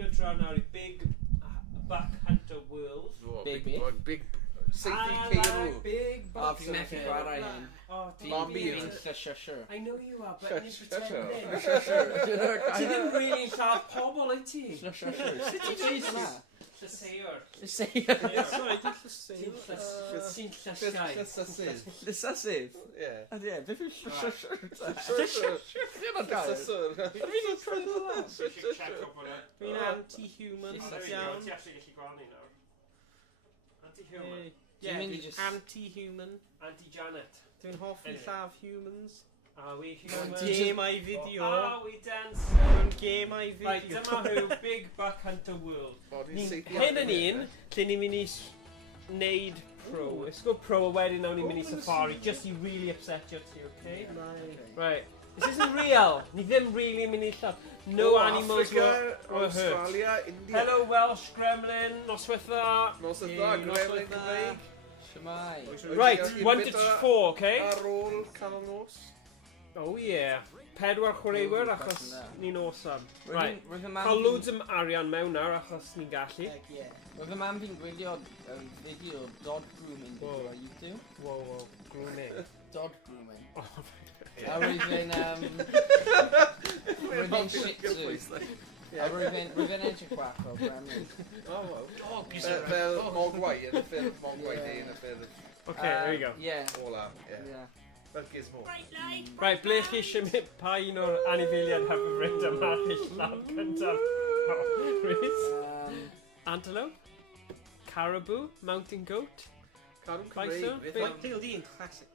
Sgwio draw nawr I Big Buck Hunter World. Big I like Big Buck Fi'n methu chwarae hyn. I know you are, but you're pretending. Ti ddim really lladd pobl I ti. Sut ti'n dweud hwnna? Llyseir. Llyseir. Sorry, ti'n llyseir. Ti'n llysgau. Llysasydd? Ie. Ie, beth yw llysasyr? Dwi'n anti-human. Iawn. Anti-human. Ie, anti-human. Anti-Janet. Dwi'n hoffi lladd humans. Are we human? Game I video. Are we dancing? Dwi'n game I video. Right, dyma hw Big Buck Hunter World. Hyn yn un, lle ni'n mynd I wneud pro. Let's go pro a wedyn nawn ni'n mynd I safari, just I really upset you two, okay? Right. This isn't real. Ni ddim really mynd I lladd. No animals were hurt. Australia, India. Hello Welsh Gremlin, noswetha. Gremlin Cymraeg. Siamai. Right, 1 to 4, okay? Ar ôl canol nos. Oh yeah. 4 chwaraewyr achos ni'n awesome. Right. Cael Cael loads of arian mewn nawr achos ni'n gallu. Roedd y mam fi'n gwylio fideo dog grooming video ar YouTube. Whoa, grooming. Dog grooming. Oh, A roedd e'n... Roedd e'n shih tzu. A roedd e'n edrych gwach o Gremlin. Fel Mogwai yn y ffilm, Mogwai di yn y ffilm. Okay, there you go. Yeah. Ola, ie. Fel Gizmo. Right, ble chi eisiau mynd pa un o'r anifeiliaid hyfryd yma chi lladd cyntaf? Rhys? Antelope? Caribou? Mountain goat? Bison? White-tailed deer yn classic.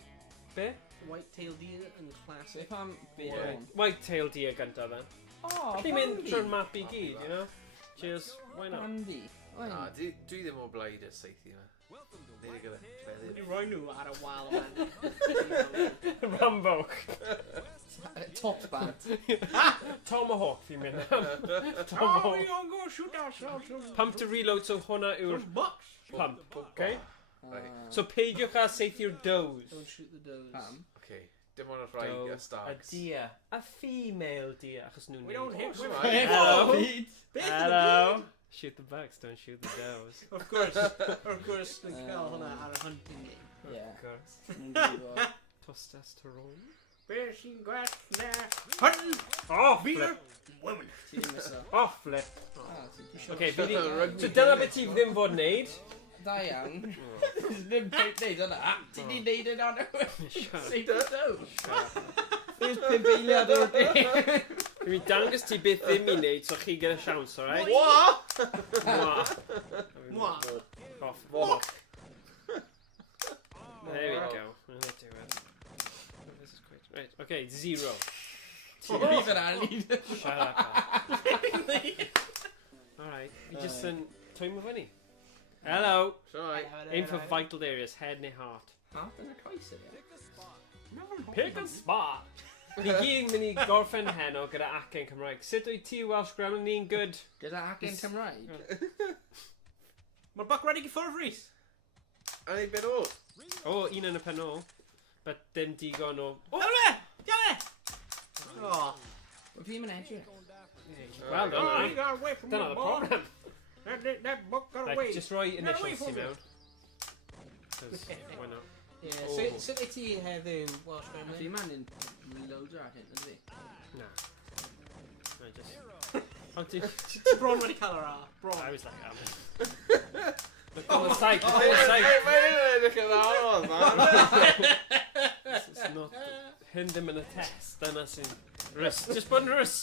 Be? White-tailed deer yn classic. Beth am beth o'n? White-tailed deer gyntaf then. Oh, Chi'n mynd trwy'r map I gyd, you know? Cheers, why not? Bandy. Na, dwi ddim o blaid y seithi yma. Nid i gyda. Dwi'n rhoi nhw ar y wal yma. Rambo. Top band. Tomahawk fi'n mynd am. Oh, Tomahawk. we don't go shoot ourselves. Pump to reload, so hwnna yw'r pump, okay? So peidiwch â seithio'r does. Don't shoot the does. Pam? Okay, dim ond y rhai y A stags. deer. A female deer, achos nhw'n We don't hit women. Hello. Beth Hello. Shoot the bucks, don't shoot the does. Of course, dwi'n cael hwnna ar y hunting game. Yeah. Of course. Testosterone. Be sy'n gwell na hunting Oh, beer flip. women. Ti di miso. Oh, flip. Okay, Rugby. so dyna beth ti ddim fod wneud. Da iawn. Ddim pwynt neud hwnna. Ti di neud yn anna. Seid o do. There's 5 eiliad o'r dim. Dwi'n dangos ti beth ddim I wneud, so chi gyda siawns, alright? What? Mwa. Off. There we go. I'm gonna do it. Oh, this is quite... Right, okay, 0. Ti'n rhaid yn anid. Shut up. Alright, you just twymo fyny. Hello. Sorry. Aim for vital areas, head neu heart. Heart yn y coes yna. Pick a spot. Ni gyd mynd I gorffen heno gyda acen Cymraeg. Sut wyt ti Welsh Gremlin ni'n good? Gyda acen Cymraeg? Mae'r buck ready I ffwrdd Rhys. A ni beth o? O, un yn y pen ôl. But dim digon o... Diolch! Diolch! Oh. Wel fi'n mynd edrych. Well done, Oh, right? you got away from Dyna the the ball. problem. That buck got Like, away. just roi initials away ti from mewn. 'Cause why not? Sut wyt ti heddiw Welsh Gremlin? Fi'n mynd loads o acen, ynddi fi? No. I just... Ond ti... Ti bron wedi cael yr A. Bron. I was like, look on the side, look on the side. Mae'n edrych yn anodd, man. It's not... Hyn ddim yn y test, dyna sy'n... Rhys, just bod yn Rhys!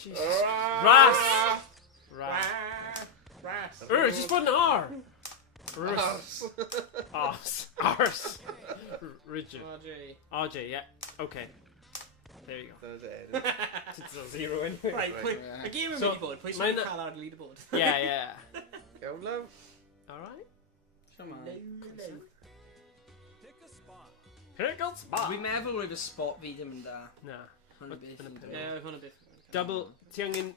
Jesus. Ras! Ras. Just bod yn R! Rhys. Ars. Ars. Rigid. RJ, yeah. Okay. There you go. Dyna dy It's a 0 anyway. Right, y gêm yn So, mynd I bod. Pwy sy'n mae'n- cael ar y leaderboard? Yeah. Iawn, law. Alright. Siama. Pickle spot! Dwi'n meddwl roedd y spot fi ddim yn da. Na. Hwnnw beth yn dod. Ie, hwnna beth. Double, ti angen...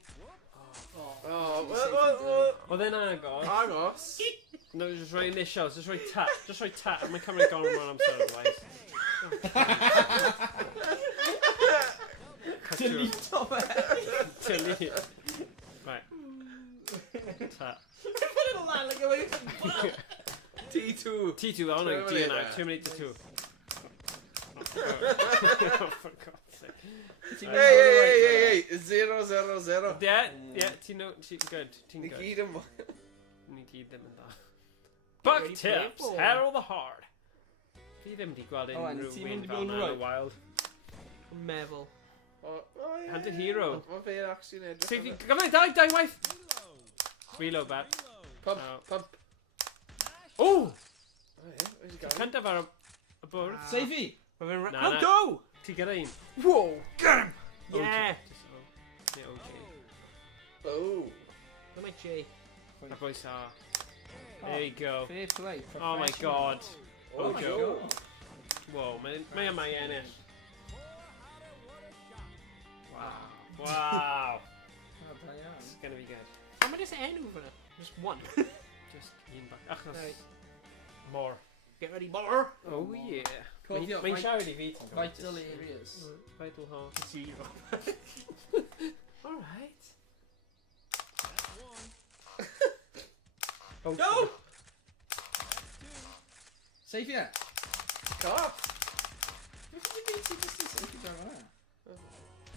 Oh, well. Oedd e'n agos. Agos. No, just rhoi initials, just rhoi tat. Just rhoi tat, mae'n cymryd gormod mewn amser otherwise. Delete o fe. Delete. Right. Ta. Put it on like a way. T2. T2, oh no, Terminator. Terminator 2. Oh, for God's sake. Hey, 0, 0, 0. Yeah, ti'n good. Ti'n Ni good. gyd yn... Ni gyd ddim yn dda. Buck tips, Harold the Hard. Fi ddim wedi gweld unrhyw wyn fel na yn y wild. Meddwl. Hunted Hero. Mae fe'n actually edrych. Sef i... Gyfnau, dau waith! Reload back. Pump. O! Where's he going? Cyntaf ar y bwrdd. Seifi! Na, go! Ti gyda un. Whoa! Get him! Yeah! Neu OG. Oh. Look at my J. A boys A. There you go. Fair play. Oh my god. Oh my Joe. god. Whoa, mae yma i ennill. Wow. Wow. It's gonna be good. How am I just enw fyna? Just one. Just un bach. Achos... Right. More. Get ready, more! Oh yeah. Cofio, Mae'n siarad I fi. ti'n gwbod? Vital areas. Vital heart. 0. Alright. Go! Seifi e? Stop!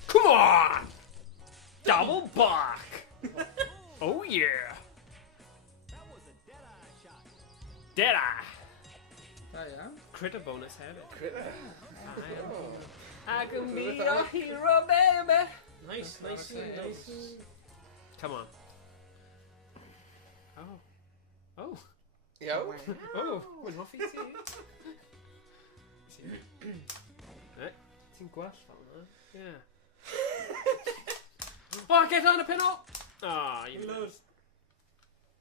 Come on! Double back! Oh yeah! Deadeye! Da iawn. Critter bonus hefyd. Critter. I can be your hero, baby! Nice. Come on. Oh. Yo. Oh. Wy'n hoffi ti. Ti'n gwell fel yna? Yeah. Oh, get on a pinhole! Ah, you Reload.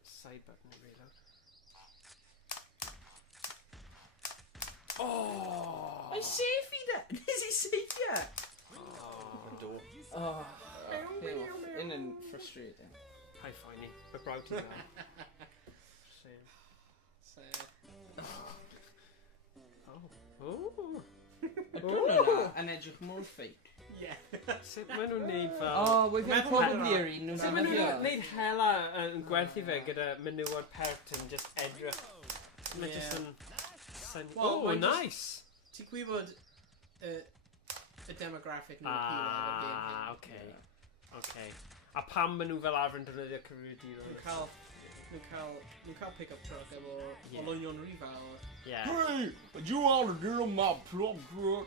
Side button reload. Oh! Ai Seifi de? Nes I Seifi e? Do. Oh. In and frustrating. High five ni. Mae brawd ti'n dda. Same. Oh. I don't know that. Yn edrych mor ffeit. Yeah. Sut maen nhw'n neud fel... Oh, we've got Meddwl probably hela. yr un nhw'n Sut maen nhw'n ddefnyddio. neud hela yn gwerthu fe gyda menywod pert yn just edrych. Mae just yn... Well, Oh, mae'n just- nice! Ti'n gwybod y demographic nhw'n appeal Okay. A pam maen nhw fel arfer yn defnyddio cyfrifiaduron? Nhw'n cael pick-up truck efo Yeah. olwynion rifal. Yeah. Hey, but you all to do my plum truck.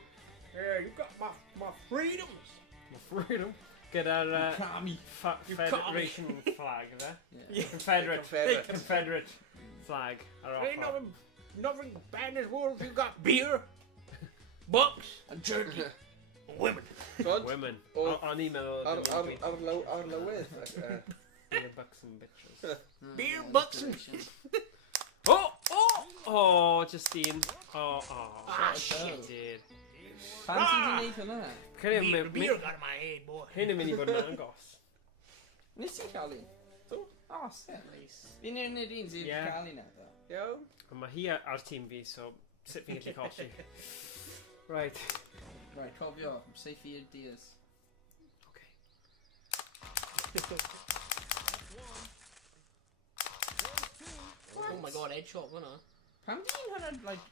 Yeah, you got my freedoms. My freedom. Gyda'r Commie. Federation flag, yfe? Yeah. Confederate flag ar Ain't ochr. nothing bad in this world if you got beer, bucks, And jerky. women. Women. O- O'n i'n meddwl... Ar lywydd. Beer bucks and bitches. Beer, bucks, and... Oh, just un. Oh. shit. Dude. Pan ti di neud hwnna? Beer got in my head, boy. Hyn yn mynd I fod yn angos. Nes ti cael un? Oh, set. Nice. Fi'n neud un sydd wedi Yeah. cael un eto. Yo. Ond mae hi ar tîm fi, so sut fi'n gallu colli. Right. Right, cofio, safe i'r dias. Okay. Oh my god, headshot fyna. Pam di'n hwnna, like,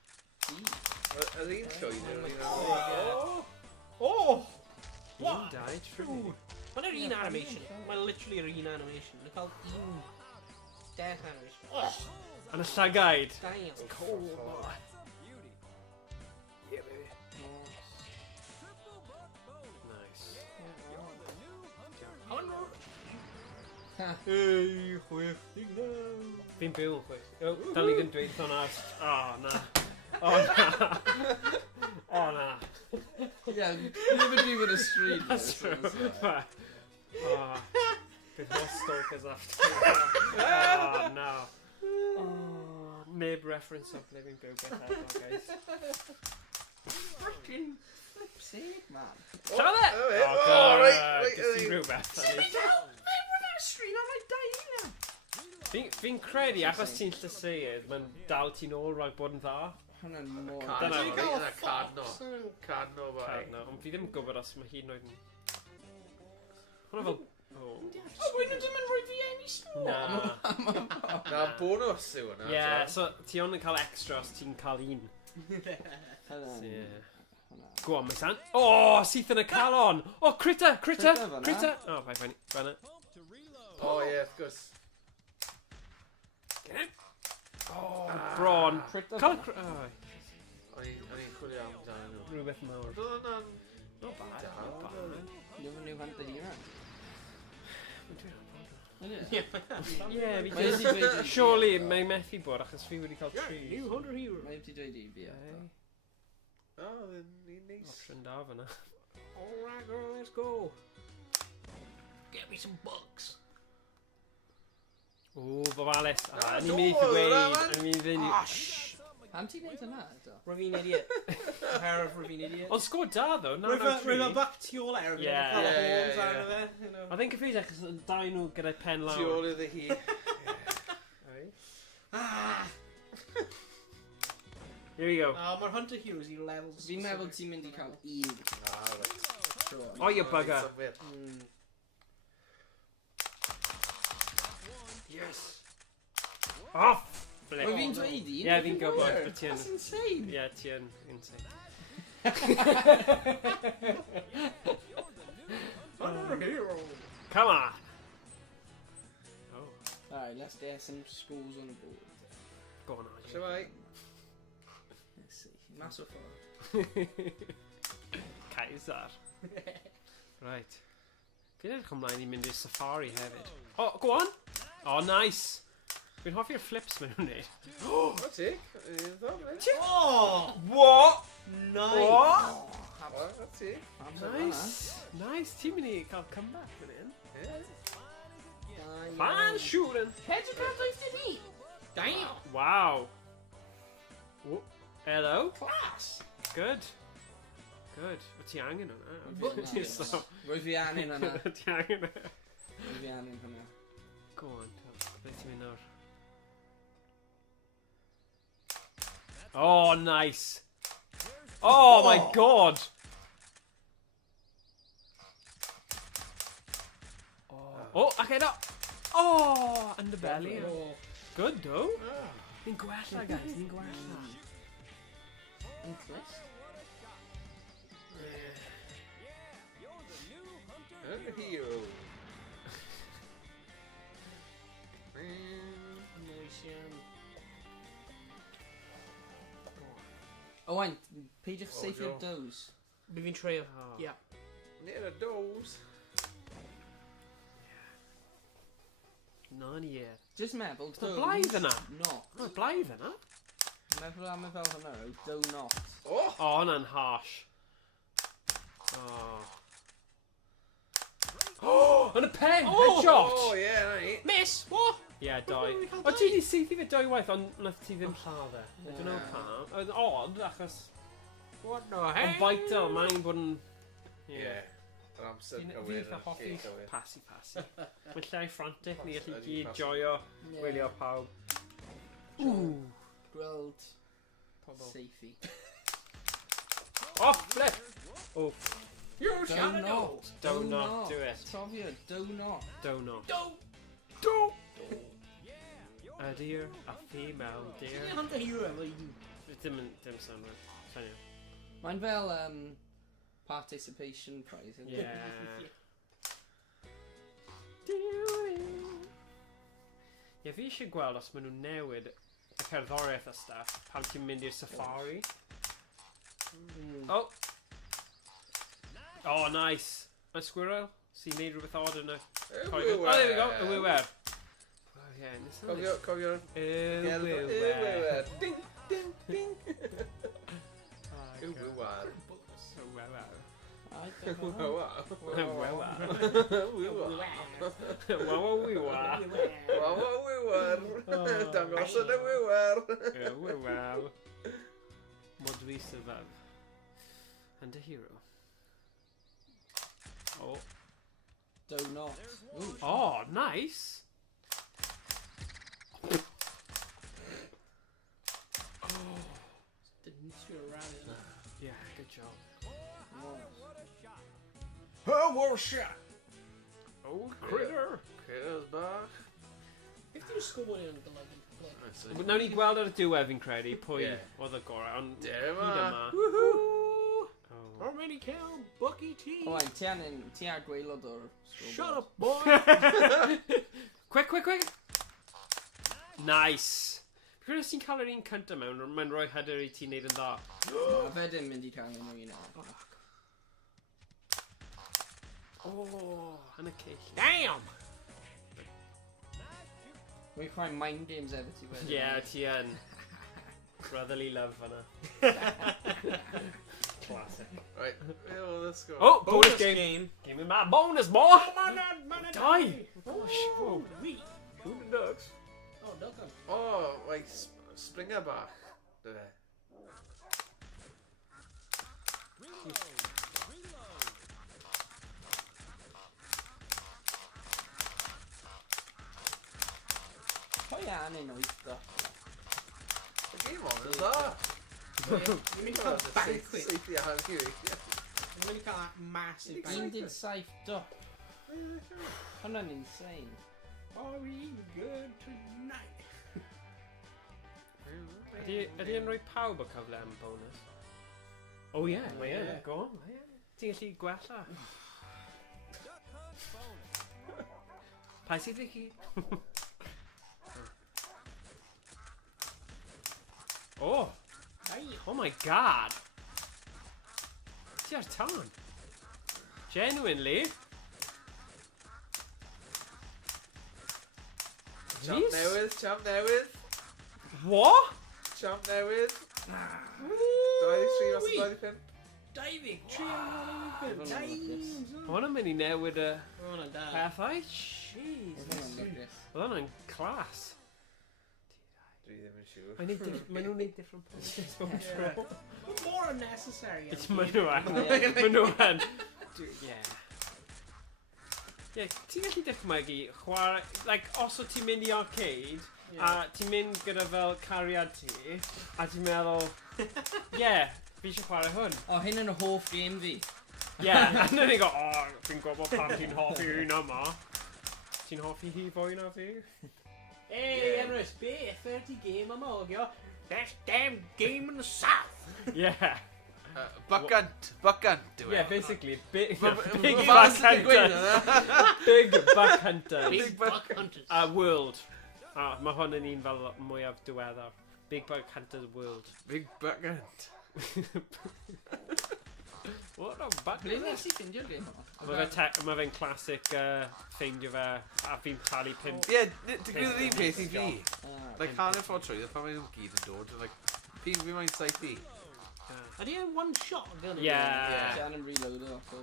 Yr un llwyd. Oh! Un, dau, tri. Mae'n yr un animation. Mae'n literally yr un animation. Mae'n cael un death animation. Oh! Yn y llagaid. Damn. Cool, boy. Yeah, baby. Nice. Hey, chwech dignau. Fi'n byw yn chwech. Da ni ddim dweud hwnna. Na. Na. Yeah, never do with a street. That's true. Bydd more stalkers after. No. Neb reference o ble fi'n byw beth eto, guys. Freaking flip's sake, man. Lladd e! Right. Gys i rhywbeth. Street, I'm like dying now. Fi'n credu, achos ti'n llyseid, mae'n dal ti'n ôl rhaid bod yn dda. Hwnna'n mor... Cardno. Ond fi ddim yn gwybod os mae hyd yn oed yn... Hwna fel... Oh, wait, no, ddim yn rhoi fi any score. Na. bonus yw hwnna. Ie, so ti ond yn cael extra os ti'n cael un. Ie. Go on, my son. O, syth yn y calon! O, critter! Critter fan'na. Critter! O, bai, fan'na. O, ie, wrth gwrs. Get him! O, bron. Critter Cael y... fan'na. O'n i'n chwilio amdano nhw. Rhywbeth mawr. Doedd hwnna'n... Not bad, not bad. Never knew fan dy hero. Ie, fi Mae'n jyst... di dweud... Surely, mae'n methu bod achos fi wedi cael tri. New 100 hero. Mae'n di dweud i fi. O, ni'n neis. Option da fyna. Alright, girl, let's go. Get me some bugs. O, bofalus. Na, Ni'n mynd i do, ddweud. Raman. Ni'n mynd i ddweud. Ah, shh. Am ti dweud hynna, eto? Ravine idiot. Pair of ravine idiot. Ond sgwr da, ddo. River buck tu ôl er. Ie. A ddyn cyffeid achos yn dau nhw gyda'i pen lawr. Tu ôl iddi hi. Ah! Here we go. Mae'r Hunter Heroes i levels. Fi'n meddwl ti'n mynd i cael un. Ah, reit. Oh, you bugger. Synnwyr. Yes. Oh, flip. Wel, fi'n dweud un. Ie, fi'n gwybod. But ti yn... That's insane. Ie, ti yn insane. Come on. Oh, Alright, let's get some scores on the board. go on, Shall I? Let's see. Massive ffordd. Caesar. Right. Fi'n edrych ymlaen i mynd i'r safari hefyd. Oh, go on. Oh, nice. Fi'n hoffi'r flips maen nhw'n neud. O, ti? Oh! What? Nice! What? O, ti? Nice. Nice. Ti'n mynd i cael comeback fan hyn. Ie. Fan shooting. Heddiw gael dweud i ni. Damn! Wow. Oh, hello. Class. Good. Good. O ti angen hwnna? Buttons. So- Rwy fi angen hynna. Ti angen hwnna? Rwy fi angen hynna. Go on, beth ti'n mynd nawr? Oh, nice. Oh my god. Oh, okay, no. Oh, underbelly. Good though. Ni'n gwella, guys. Ni'n gwella. Yn twist. Yn hero. Owain, peidiwch seithio'r no. dows. Bydd fi'n treio. Oh. Ie. Near a doors. None yet. Just meddwl, It's not dows. blaidd yna. Not. Oh, blaidd yna. Meddwl am y fel hynna, do not. O! Oh, hwnna'n harsh. Oh. Oh, yn y pen! Headshot! O, ie, na ni. Miss! What? Ie, doi. Pwy wedi cael O, dau? ti wedi seithi fe doi waith, ond nath ti ddim lladd e. I don't know pam. Oedd odd, achos... What the hell? Ond vital, mae'n bod yn... Ie. Yr amser Fi'n cywir. eitha hoffi Cyn cywir. pasi. Mae'n llai frantic, ni gallu Ydi, gyd pasi. joio, gwylio pawb. Ooh. Gweld Pobl. seithi. Oh, flip! Oh, You Do shot it not. Do not do it. Tofio, do not. do not. Do! A deer, a female deer. Ti'n Hunter Hero efo un. Dim sôn rhaid. Swnio. Mae'n fel participation prize. isn't it? Yeah. Ie, fi eisiau gweld os maen nhw'n newid y cerddoriaeth o staff pan ti'n mynd i'r safari. Oh! Oh, nice! A squirrel sy'n neud rhywbeth odd yn y coed. Oh, there we go! Y wywer. Oh, yeah, nes ymwneud. Cofio. Y wywer. Wywer. Ding, ding, ding. Oh, Y wywer. Y wywer. I Y don't know. wywer. Wywer. Wywer. Wawa wywer. Wawa wywer. Oh. Dangos yn y wywer. Y wywer. Mod fi sefyf. And a hero. Oh. Do not. Ooh. Oh, nice. Didn't you around it? Yeah, good job. Oh, war shot. Oh, critter. Critter's back. 15 sgwbl yn golau. Nawn ni gweld ar y diwedd fi'n credu pwy oedd y gorau, ond There hyd ma. yma. Woohoo! Oh. How many kill Bucky T? Owain, ti ar gwaelod o'r sgwbl. Shut up, boy! Quick, quick, quick! Nice! Fi'n credu sy'n cael yr un cyntaf mewn, mae'n rhoi hyder i ti wneud yn dda. Mae fe ddim mynd i cael un o un o. Oh, yn y cyll. Damn! Wy'n chwaen mind games efo ti wedi. Yeah, ti yn. Brotherly love fanna. Classic. Right, let's go. Oh, bonus game. Give me my bonus, boy! Die! Oh, Whoa. Who the ducks? Oh, Duncan. Oh, like Springer back. Pwy an un o'i da? The game on is that? Ni'n mynd i cael banquet. Safety a hanky. Ni'n mynd i cael massive Un banquet. did saith do. Hwna'n insane. Are we good tonight? Ydy yn rhoi pawb y cyfle am bonus? Oh yeah, mae yn. Go on, mae yn. Ti'n gallu gwella. Pa sydd i chi? Oh! Oh my god! Ti ar tân? Genuinely? Champ newydd, champ newydd. What? Champ newydd. 23 os 25. Diving! 395! Dives! Mae hwnna'n mynd i newid y Oh, no, da. pethau? Jeez. Oedd hwnna'n clas. Dwi ddim yn siŵr. Mae nhw'n neud different poses bob tro. More unnecessary. Mae nhw yn. Mae nhw yn. Ie, ti'n gallu dychmygu chwarae... Like, os o ti'n mynd i arcade, a ti'n mynd gyda fel cariad ti, a ti'n meddwl... Ie, fi eisiau chwarae hwn. O, hyn yn y hoff game fi. Ie, a na ni go, o, fi'n gwybod pan ti'n hoffi un yma. Ti'n hoffi hi fwy na fi? Hey, Rhys, be? Effaith i game yma, ogio? Best damn game in the south! Yeah. Buck hunt, do it. Yeah, basically, big Buck buck hunters. Big buck hunters. Big buck hunters. World. Mae hwn yn un fel mwyaf diweddar. Big Buck Hunters World. Big buck hunt. What a buck Ble hunt. nes i ffindio'r game yma? Mae fe'n classic ffeindio fe a fi'n chalu pimp. Ie, digwydd yr un peth i fi. Ah, Like, hanner ffordd trwy, pan mae nhw'n gyd yn dod, like, fi'n fi mae'n saith i. Ydy e'n one shot? Yeah. Ti an yn reload o, so...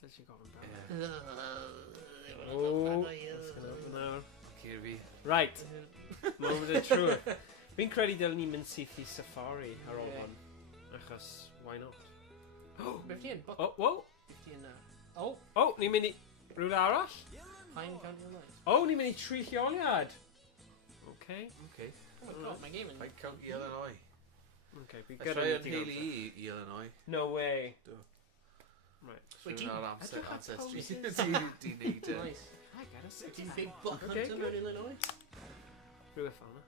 Does she got him back? Oh, that's gonna open now. Cyr fi. Right. Moment of truth. Fi'n credu dylwn ni'n mynd syth i Safari ar ôl hwn. Achos, why not? 50 yn, Oh, whoa. 50 yn. Oh, Oh, ni'n mynd i... Rwy'n arall? fine, count your life. Oh, ni'n mynd i tri lleoliad. Okay. Okay. Oh my god, my game in. Pa'n count i Illinois. Okay, fi A gyda troi ni yn digon. heili i Illinois. No way. Do. Right. Wait, Rwy'n ar amser, edrych ar ancestry. promises. Di neud e. Nice. I gotta say. Ti'n big buck Okay, hunter mewn Illinois? Rwy'n ffana.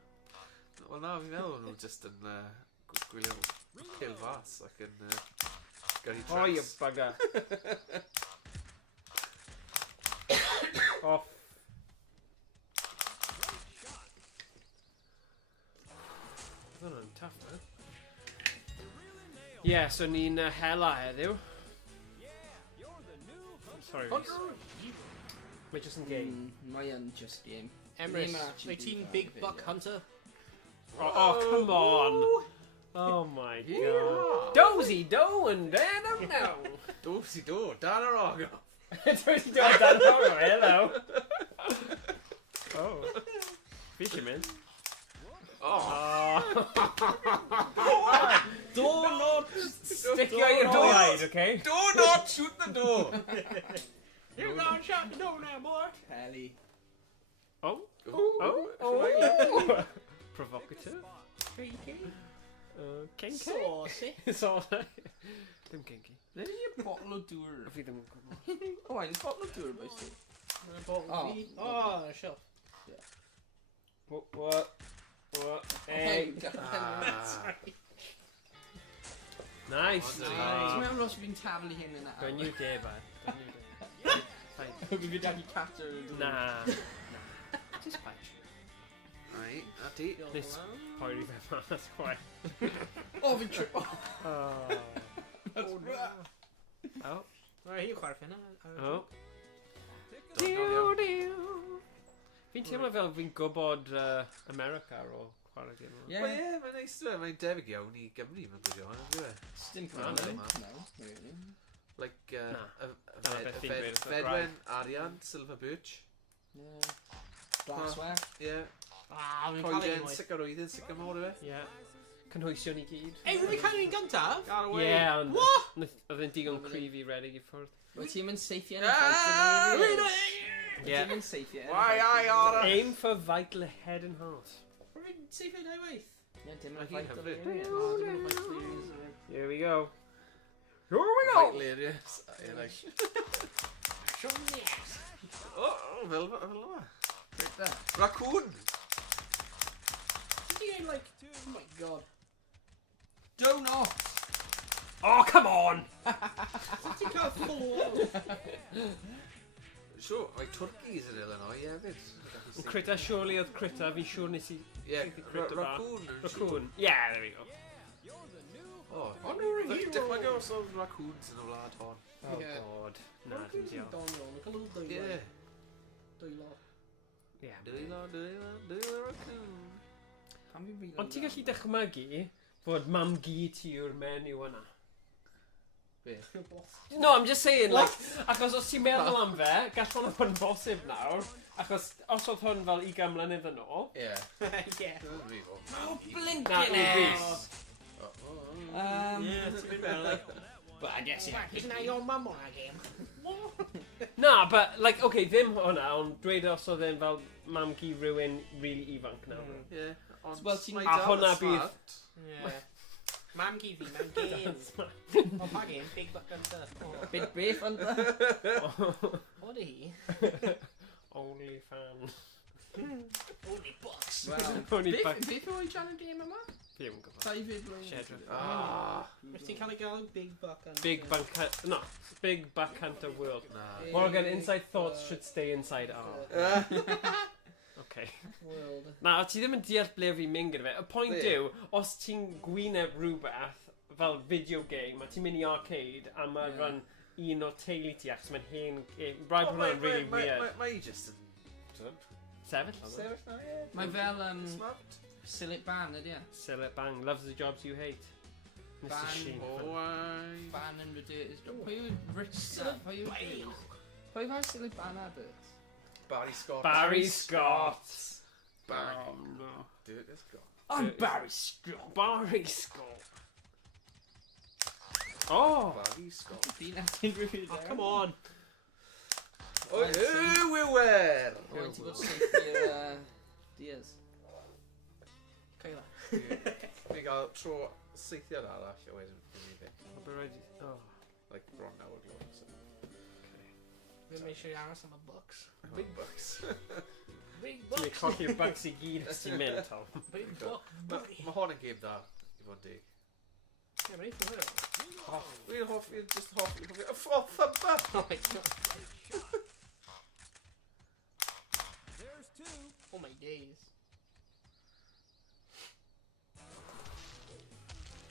Wel na, fi'n meddwl nhw just yn gwylio kill fas ac yn gyrru Oh, you tracks. bugger. Off. Oedd hwnna'n tough, man. Yeah, so ni'n hela heddiw. Sorry, Rhys. Mae just yn game. Mae yn just game. Emrys, Ddim yn actually wyt ti'n byd big fel buck video. hunter? Oh, come on. Oh my god. Yeah. Dozy do and Dan of no. Dos i do, dan yr ogo. Dozy do and Dan of no. Hello. Oh. Fishy man. Oh. Do not stick your door, okay? Do not shoot the door. You gonna shut the door now, boy! Peli. Oh. Oh. Oh. Provocative. Freaky. Kinky. Saucy. Saucy. Dim kinky. Ble di y bottle o dŵr? Fi ddim yn gwybod. Owain, bottle o dŵr bwys ti? the bottle Oh. V. Oh, shelf. What? Hey. Sorry. Nice. Dwi'n meddwl os fi'n taflu hyn yn Go new day, bud. Fine. Hwb i fi dal i catch Nah. Just patch. Right, a ti. Nes poeri fe mas chwaith. O, fi'n trip. Oh. Oh. Right, hi'n chwarae ffynna. Oh. Don't know. Fi'n teimlo fel fi'n gwybod America o chwarae gym. Wel ie, mae'n neis dwi. Mae'n debyg iawn i Gymru, mae'n gwybod o'n dwi. Dim Na, cyfnod. No, really. Like, Dyna beth fi'n gweud, it's Fedwen, Arian, Silver Birch. Yeah. Glassware. Ie. Ah, fi'n cael Coeden, un oed. sygarwyddyn, sygamor yw e. Ie. Cynhwysion i gyd. Ei, fi'n cael un gyntaf? Ie, ond What? oedd e'n digon cryf i redig i ffwrdd. Wyt ti'n mynd seithio yn Ah! y Wyt ti'n mynd seithio yn y Why, I are Aim for vital head and heart. Fi'n seifio dau waith. Ie, dim Ma' yn hi'n ffaith hyfryd. o Here we go. Hilarious. Ie, like. Siom nes. Oh, fel yma. Raccoon. Ti'n ein, like, oh my god. Donut! Oh, come on! Ti'n cael ffôl? Sure, like turkeys yn Illinois, ie, fyd. Critter, surely oedd critter, fi'n siŵr nes i... Ie, Critter bach. raccoon. Raccoon. Yeah, there we go. Oh, nhw'r hero. dychmyga os oedd raccoons yn y wlad hon. Oh Ie. god. Na, dim diolch. Doniol, yn cael ydw Ie. dwylo. Yeah. Dwylo raccoon. Pam fi'n rili Ond ti'n gallu dychmygu fod mam gi ti yw'r menyw yna? No, I'm just saying, like, achos os ti'n meddwl am fe, gall hwnna fod yn bosib nawr, achos os oedd hwn fel 20 mlynedd yn ôl. Ie. Ie. Oh, blink Na, it i out! Rhys. Ie, ti'n mynd mewn, like, But I guess it isn't that your mum on that game? Na, but, like, okay, ddim hwnna, ond dweud os oedd e'n fel mam gi rhywun really ifanc nawr. Ie. Ond Wel, ti'n- mae A dal hwnna yn smart. Ie. Mam gi fi mewn game. O, pa game? Big Buck Hunter. O, Big beef on the... o di hi? Only fan. Only bucks. Well, Only beth buck. beth o'i siarad game yma? Fi yn gwybod. Tai fi blwyddyn. Shedra. Ah. Ys ti'n cael ei gael yn Big Buck Hunter? Big Bank... No, Big Back Hunter World. Na. Morgan, inside thoughts should stay inside our... Okay. World. Na, ti ddim yn deall ble fi'n mynd gyda fe. Y pwynt Ie. yw, os ti'n gwyneb rhywbeth fel video game, a ti'n mynd i arcade, a mae'n Ie. rhan un o'r teulu ti, achos mae'n hen... Rhaid bod hwnna'n really weird. Mae just yn... Sefyll? Sefyll na, ie. Mae fel, Smart. Silip ban ydi e? Sell it, bang. Loves the jobs you hate. Mr. Bang. Sheen. Owain. Ban yn ridiculous. Pwy yw Rich? Pwy yw... Pwy yw Silip ban Abert? Barry Scott. Barry Scott. Barry. Oh, no. Dude, let's go. I'm Barry Scott. Barry Scott. Oh! Barry Scott. Fi'n atyn rhywun Oh, come on. O, ywyr! Owain ti'n bod seithio Diaz. Cael Ni gael tro seithiad arall a wedyn fi fi. But right, oh. Like, bron nawr glwm. So. Fi'n make sure i aros am y bucks. Big bucks. Big Ti'n bucks. mynd colli'r bags i gyd os ti'n mynd, Tom. Big buck. Mae hon yn game da, i fod yn dig. Ie, mae'n eithaf hwnnw. Dwi'n hoffi, just hoffi. Y ffordd thumper! Oh my god. Oh my days.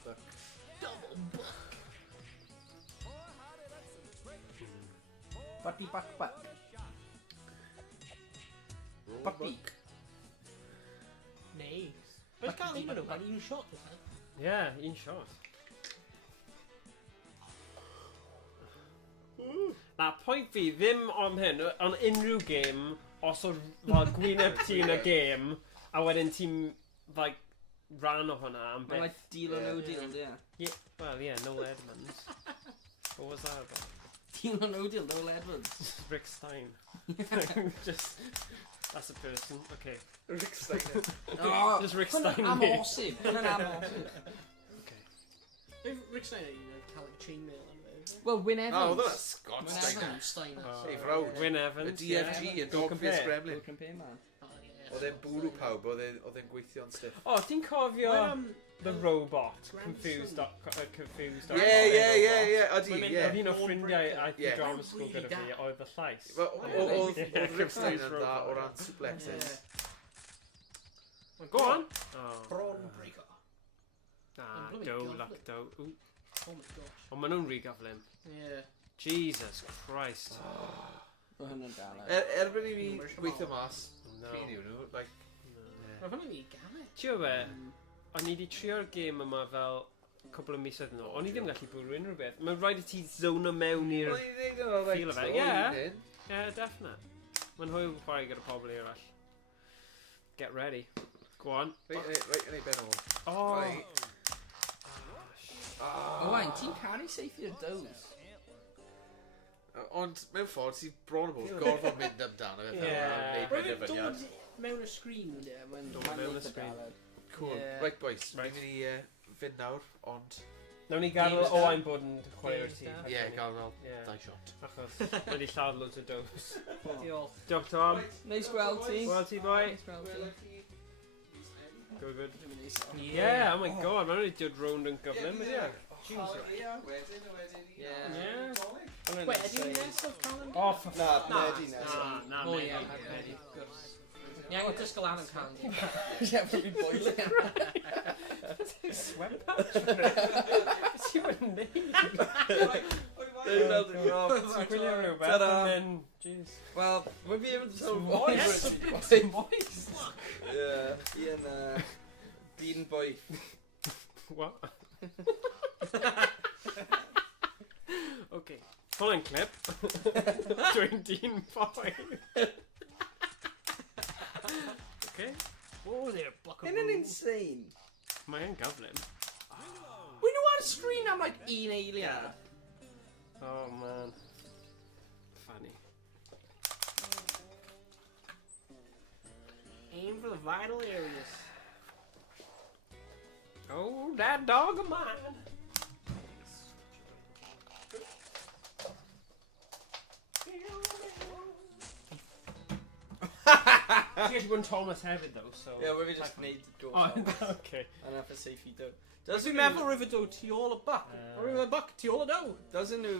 Look. Double buck. Butty buck buck. Puppy. Neis. Oes gael un o'n nhw, gael un shot, oes e? Yeah, un shot. Na, pwynt fi ddim am hyn, ond unrhyw game, os o'r fel gwyneb ti yn y game, a wedyn ti'n like, rhan o hwnna am Mae'n beth. like deal or no deal, yeah. Yeah, well, yeah, Noel Edmonds. What was that about? Deal or no deal, Noel Edmonds. Rick Stein. Just, that's a person. Okay. Rick Steiner. Oh, Just Rick hwnna'n Stein. amosib. Hwnna'n amosib. Okay. Rick Steiner, you know, cael like chainmail yn fe. Well, Wyn Evans. Oh, that's Scott Wyn Steiner. Evans. Steiner. Safe road. Wyn Y Evans. DFG yn Go dog compare. face gremlin. Go compare, man. Oh, yeah. Oedd e'n bwrw pawb, oedd e'n gweithio yn stiff. O, ti'n cofio Well, the robot? grandson. Confused. Ie, odi, Oedd ie. un o ffrindiau aeth i Ie. drama school Really gyda fi, da. oedd y llais. Oedd Rhys Steiner yn dda o ran suplexes. Go on. Oh. Brawn breaker. Ah, blooming do, gyflym. luck, do. Ooh. Oh my gosh. Ond maen nhw'n re-gyflym. Yeah. Jesus Christ. Mae hwnna'n dal. Erbyn i fi gweithio mas, No. fi yw nhw, like... Mae hwnna'n ei gael. Tio fe, o'n i wedi trio'r gêm yma fel cwbl o misoedd nhw, o'n i ddim gallu bwrw unrhyw beth. Mae'n rhaid i ti zono mewn i'r... Wel, i wneud yno, like, Feel of it, tro yeah. un hyn. Yeah, definite. Mae'n hwyl chwarae gyda pobl eraill. Get ready. Go on. Reit, yn ei ben ôl. Oh. Right. Owain, ti'n caru seithio'r dos? Ond mewn ffordd sy'n bron o bod gorfod mynd amdano fe. Ie. Roedd e'n dod mewn y sgrin, ie. Mae'n Dod mewn y sgrin. Cool. Yeah. Right, boys. Right. Ni'n mynd i fynd nawr, ond... Nawn ni gadael Owain bod yn chwarae'r tîm. Ie, gael fel Ie. 2 shot. Achos, mae wedi lladd loads o dos. Diolch. Diolch Tom. Neis gweld ti. Wel ti boi. Neis gweld ti. Good, good. Dwi'n mynd i sôn. Yeah, oh my god, mae'n wedi dod round yn gyflym, ydy e? Wedyn. Yeah. Wait, ydy'n nes o'r calendar? Oh, for Na, f***. Medi nes. Na, O, Medi. ie, Medi. Ni angen dysgu lan yn candy. Ie, mae'n mynd boiling. Sweatpants for it. Ti wedi neud? Ti'n gwylio rhywbeth Ta-da. and then... Jeez. Wel, mae fi yn sôn Moist. Moist. Ie, Ian, dyn boi. What? Okay. Following clip. Dwi'n dyn boi. Okay. Oh, they're a block of Yn yn rules. insane. Mae'n gyflym. Wyn nhw ar screen am like un eiliad. Oh man. Funny. Aim for the vital areas. Oh, that dog of mine. Ti'n gallu bod yn Thomas hefyd though, so... Ie, mae fi just wneud do. Oh, okay. And after safety do. Does fi'n meddwl rwyf y do tu ôl y buck? Rwyf y buck tu ôl y do? Doesn't nhw...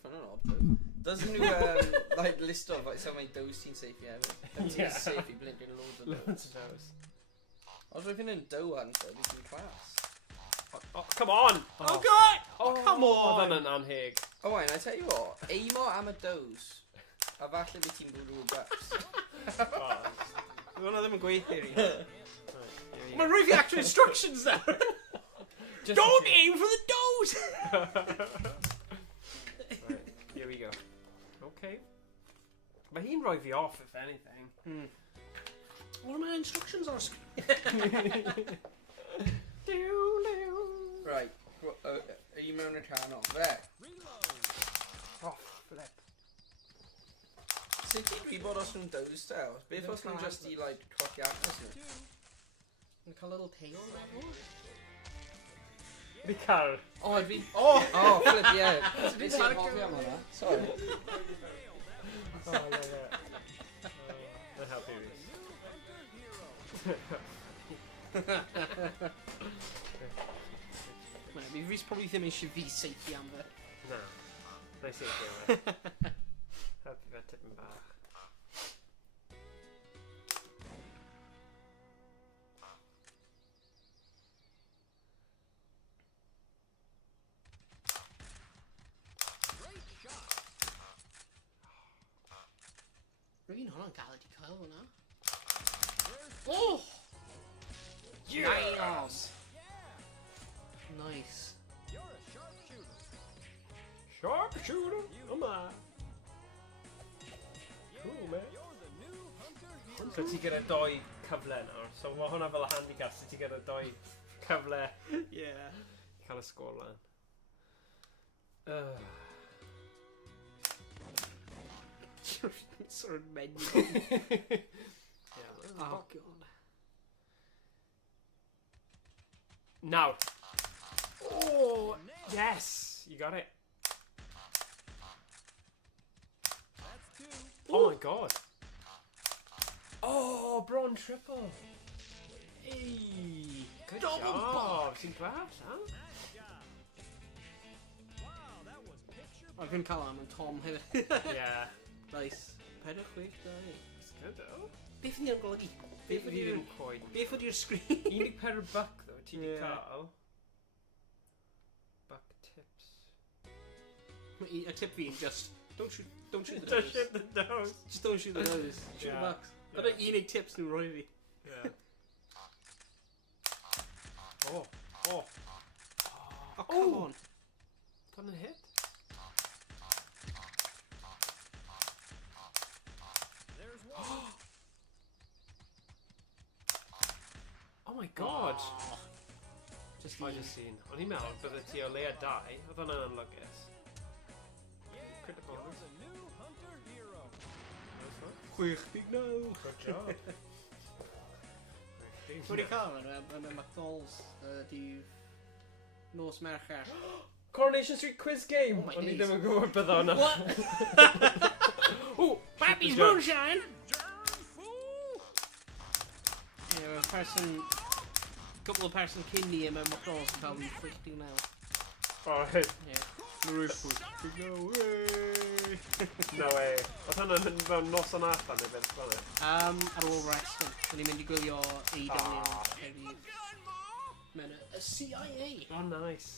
Fun yn odd, though. Doesn't nhw, like, list of, like, so many dows ti'n safety hefyd. And Yeah. ti'n safety blint yn loads of dows. Loads of those. Os rwy'n yn dow answer, fi ti'n class. Oh, come on! Oh god! Oh, come on! Oedd yn anheg. Oh, Owain, I tell you what, aim o am y dows, a falle by ti'n bwrw bucks. Hwna ddim yn gweithio i. Mae Mae rwyf i actual instructions there. Don't aim for the doors! Right, here we go. Okay. Mae hi'n rhoi fi off, if anything. What are my instructions on screen? Right, are you mewn y can o? Fe. Oh, flip. Sut ti'n gwybod os nhw'n dows te? Beth os nhw'n just i, like, coci agos nhw? And a little tail. Fi cael. Oh, I'd be... Oh, flip, yeah. Beth sy'n hoffi am hwnna? Sorry. Oh, yeah. I'll help you, Rhys. Mi Rhys probably ddim eisiau fi seithi am fe. Na. Na i sef gyda. Helpu fe tipyn bach. Rwy'n hwnna'n galed i cael hwnna. Oh! Nice! Nice. Sharpshooter! Yma! Cool, man. So ti gyda doi cyfle nawr. So mae hwnna fel y handicap. So ti gyda doi cyfle. Yeah. Cael y sgôr lan. Sort of menu. Yeah, Oh, God. Nawr. Oh, yes! You got it. Oh my god. Oh, Braun triple. Hey, good Double job. Sy'n glas, huh? I've been calling him Tom hefyd. Yeah. Nice. 46, da. It's good though. Beth yn i'n golygu? Beth ydi ddim coed? Beth ydi'r sgrin? 14 buck though, ti di Yeah. cael. Buck tips. A tip fi, just don't shoot the Just nose. shoot the nose. Just don't shoot the nose. Shoot the Yeah. box. Dyna unig tips nhw'n rhoi fi. Yeah. Oh. Oh. Oh, come on. Got a hit. Oh my god. Just I just seen. O'n i'n meddwl bydde ti o leia 2. Oedd hwnna'n anlygus. Critical. Chwech big no. Good job. Wedi cael yn y McDonald's dydd nos Mercher. Coronation Street quiz game! Oh my O'n i days. ddim yn gwybod beth o'na. What? Ooh! Pappy's Good job. moonshine! Yeah, a couple of person cyn ni yma McDonald's yn cael fi freaking now. Oh, hey. Yeah. No way. Oedd hwnna'n mynd fewn nos o'n allan neu beth fan e? Ar ôl wrestling, o'n i'n mynd i gwylio AEW mewn y CIA. Oh, nice.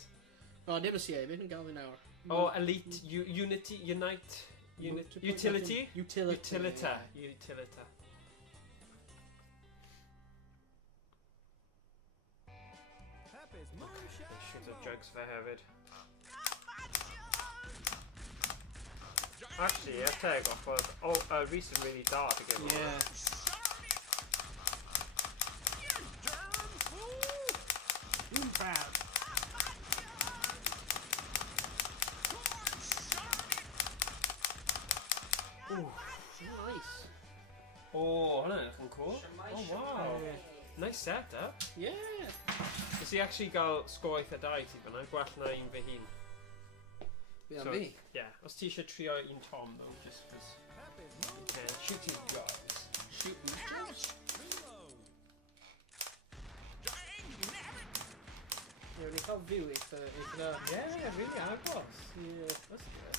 O, dim y CIA, beth yn gael fi nawr? Oh, Elite, Unity, Unite, Utility? Utilita. Utilita. Shoot up jugs for hefyd. Actually, I teg off of... Oh, Rhys is really dark again. Yeah. Boom proud. Ooh, nice. Oh, hwnna'n edrych yn cool. Oh, wow. Nice setup. Yeah. Nes I actually gael sgôr eitha da I ti fyna, gwell na un fy hun. Be am So- fi? Yeah, os ti eisiau trio un Tom though, just cos... Okay, shooting guys. Shooting jobs. Yeah, ni'n cael fyw eitha da. Yeah, really agos. Yeah. That's good.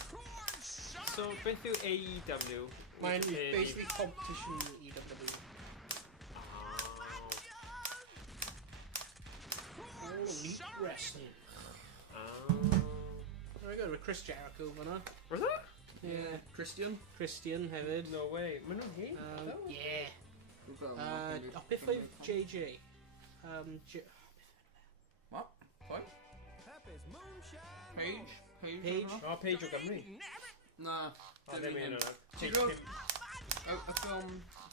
So, beth yw AEW? Mae'n Wikipedia. basically competition EW. Oh, neat wrestling. Very good, with Chris Jericho fyna. Was that? Yeah. Christian? Christian hefyd. No way. Maen nhw'n hyn? Yeah. What? O, beth oedd JJ? What? Point? Page? Paige? Oh, Paige o Gymru. Nah. Oh, ddim un o'na. Do you know a film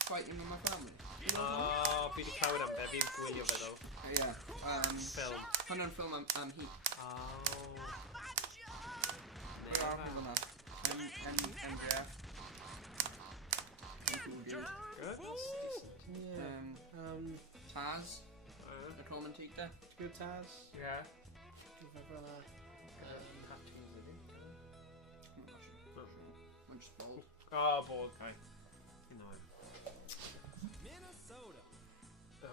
Fighting with My Family? Oh, fi wedi clywed am fe, fi'n gwylio fe ddo. Yeah. Ffilm. Hwnna'n ffilm am hi. Oh. Pwy arall oedd hwnna? MJF. Good. Yeah. Taz. Y clon antique de. Good Taz. Yeah. Fyna. Mae'n just bold. Oh, bald guy. No.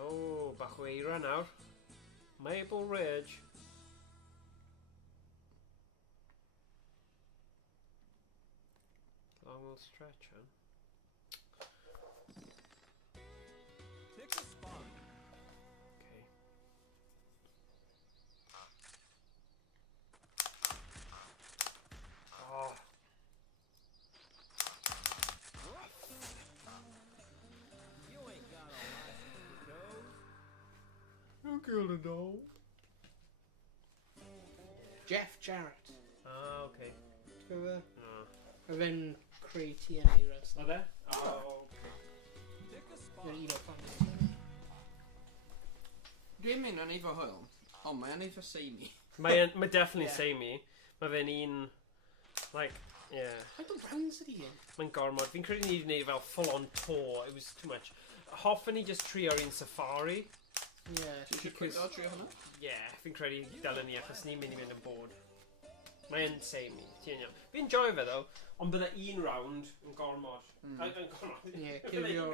Oh, bach o eira nawr. Maple Ridge. Long old stretch, huh? Okay. Oh. Who killed a doll? Jeff Jarrett. Ah, okay. Go there. No. Oedd e'n creu TNA wrestling. Are there? Oh. Yw'r un o'r fan. Dwi'n mynd yn eitha hwyl, ond mae'n eitha samey. Mae definitely Yeah. samey. Mae fe'n un... Like, yeah. Faint o rounds ydi hyn? Mae'n gormod. Fi'n credu ni wedi gwneud fel full-on tour. It was too much. Hoffwn ni just trio un safari. Yeah. Ti eisiau Because- cwrdd trio hwnna? Yeah, fi'n credu dylen ni achos ni'n mynd i mynd yn bod. Mae'n insane mi. Ti'n iawn. Fi'n enjoy fe ddo, ond bydde un round yn gormod. Yn gormod. Ie, cyrrio.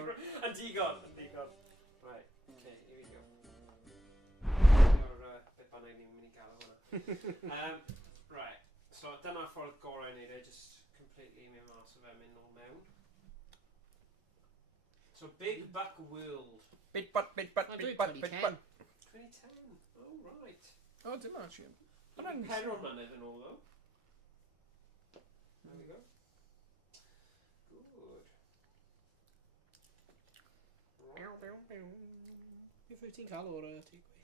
Yn digon, yn digon. Right, okay, here we go. O'r bit bynnag ni'n mynd i gael o hwnna. Right, so dyna'r ffordd gorau i wneud e, just completely mynd mas o fe, mynd nôl mewn. So Big Buck World. Big butt, big butt, big butt, big butt. 2010, oh right. Oh, dim actually. Mae'n pedwar mlynedd yn ôl though. There we go. Good. Beth wyt ti'n cael o'r takeaway?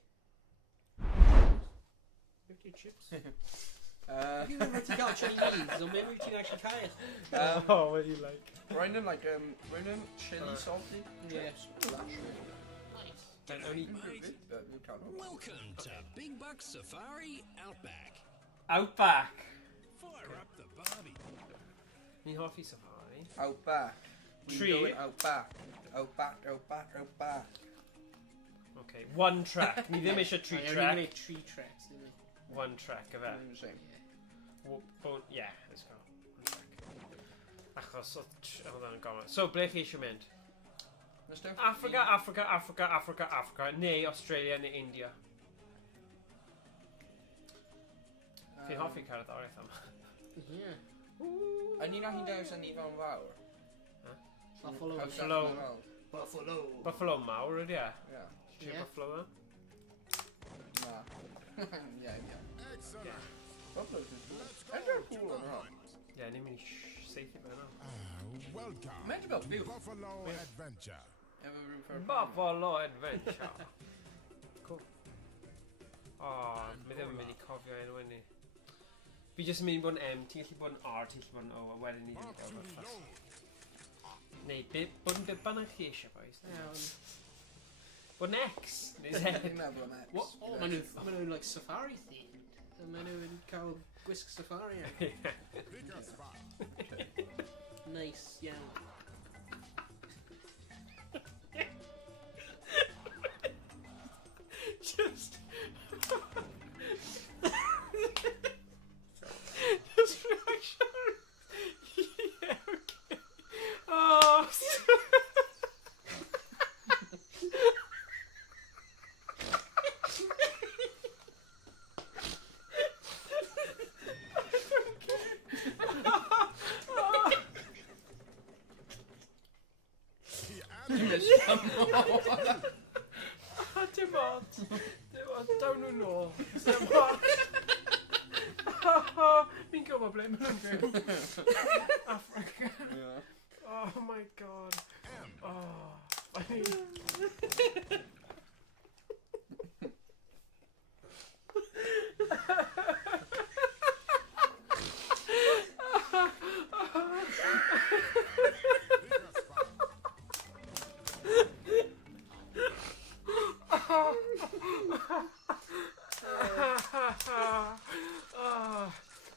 50 chips. Fi wyt ti'n cael Chinese, ond beth wyt ti'n actually cael? Oh, what do you like? Ryan like Ryan chili salty. Yes. Welcome to Big Buck Safari Outback. Outback. Fire up the barbie. Ni'n hoffi safari. Outback. Tree. Going outback. Outback, outback, outback. Okay, one track. Ni ddim eisiau tree Only track. make 3 tracks, didn't we? One track, efe. Same. Yeah, let's go. One track. Achos, oedd yn gofyn. So, ble chi eisiau mynd? Let's do. Africa, Africa, Africa, Africa, Africa, neu Australia neu India. Fi'n hoffi cerddoriaeth yma. Yeah. A ni'n allu dewis yn ifan fawr. Buffalo. Buffalo. Buffalo mawr ydy e? Yeah. Ti'n Yeah. buffalo yma? Nah. Yeah. Excellent. Buffalo's is cool. Edrych cool yn hwn. Ie, ni'n mynd i seithi fe yna. Welcome Mae'n fel to byw. Buffalo Adventure. Efo room for a Buffalo Adventure. Cool. Oh, mi ddim yn mynd i cofio enw ni. Fi jyst yn mynd i bod yn M, ti'n gallu bod yn R, ti'n gallu bod yn O, a wedyn ni ddim yn gael fyrffas. Neu, bod yn bit bynnag chi eisiau, boys. Bod yn X, neu Z. Dwi'n meddwl am X. What? Oh, maen nhw'n like safari themed. Maen nhw'n cael gwisg safari. Pick a spot. Nice, iawn. Just... Just reaction. Yeah, okay. Oh, dim ond. Dawn nhw nôl. Dim ond. Fi'n gwybod ble maen nhw'n byw. Africa. Yeah. Oh my god. Oh.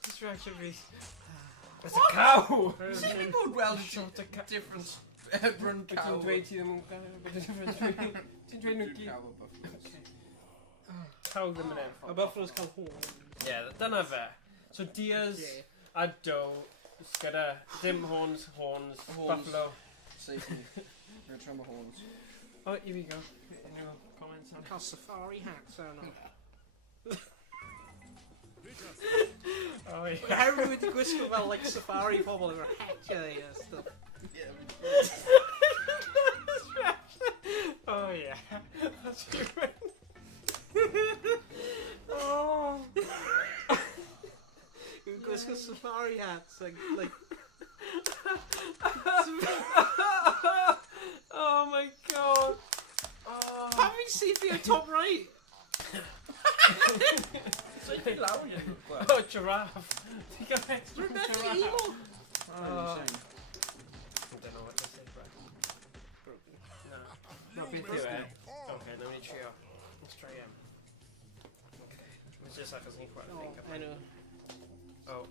Distraction me. It's a cow! Sut ni'n bod weld Shot a cow. different run cow? Ti'n dweud ti ddim yn gael Ti'n dweud nhw gyd. Cow o buffaloes. Cow ddim yn enw. A Buffalo's cael horn. Ie, dyna fe. So deers a doe gyda dim horns, buffalo. Safety. We're trying my horns. Oh, here we go. Any more comments on Cael safari hats ar yno. Oh, yeah. How are we wedi gwisgo fel like safari pobl efo'r hetiau a stuff? Oh, yeah. That's good. Oh. We've gwisgo safari hats like Oh my god. Oh. Have you seen the top right? So you're loud, you Oh, giraffe. Remember Emo? I don't know what to say, bro. No. Not bit too, eh? Okay, let me try. Let's try him. Okay. It's just like a sneak one, I think. I know. Oh.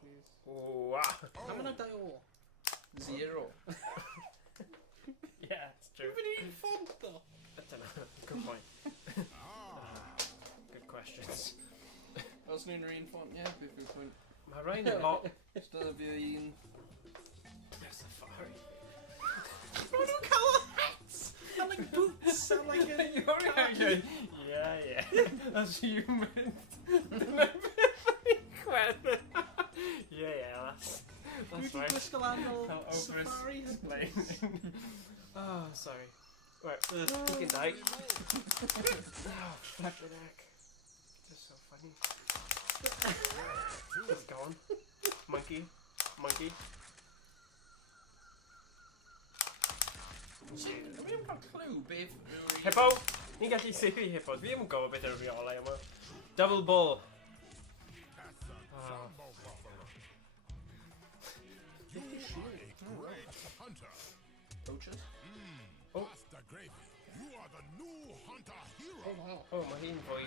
Please. Oh, wow. How many die all? 0. Yeah, it's true. You've been eating fun though. I don't know. Good point. Good questions. Well, os nhw'n rhaid ffont, ie, beth yw'r pwynt. Mae rhaid yn lot. Dyna fi un... Safari. Maen nhw'n cael hats! And like boots and like a... You're actually... Yeah. That's human. Yeah, that's right. Gwisgo lanol How safari. over-explained. Oh, sorry. Right, you can die. Oh, flipping heck. Just so funny. Just go on. Monkey. Fi ddim cael clue beth... Hippo! Ni'n gallu seithi hippo. Fi ddim yn gwybod beth yw'r rheolau yma. Double bull. Oh. Great hunter. Poachers? Oh. Master Gravy, you are the new hunter hero. Oh, mae hi'n fwy...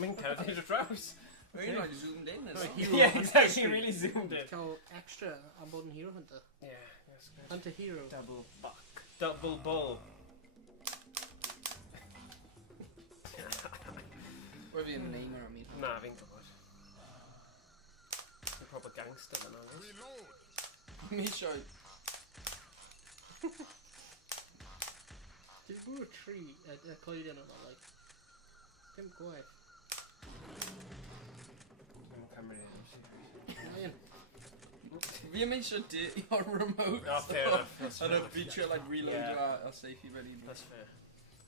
Mae'n cerdded i'r draws. Mae'n like zoomed in as well. Yeah, exactly, really zoomed in. Cael extra am bod yn hero hunter. Yeah, that's good. Hunter hero. Double buck. Double bull. Where fi yn name ar mi? Na, fi'n gwybod. Fi'n proper gangster yna. Reload. Mi eisiau... Did we a tree a coeden yma, like... Dim gwaith. Dwi'n cymryd yn Ryan. Fi ddim eisiau dirty o'r remote. Oh, fair enough. That's And fair. fi trio like reload Yeah. a seithi wedi. That's fair.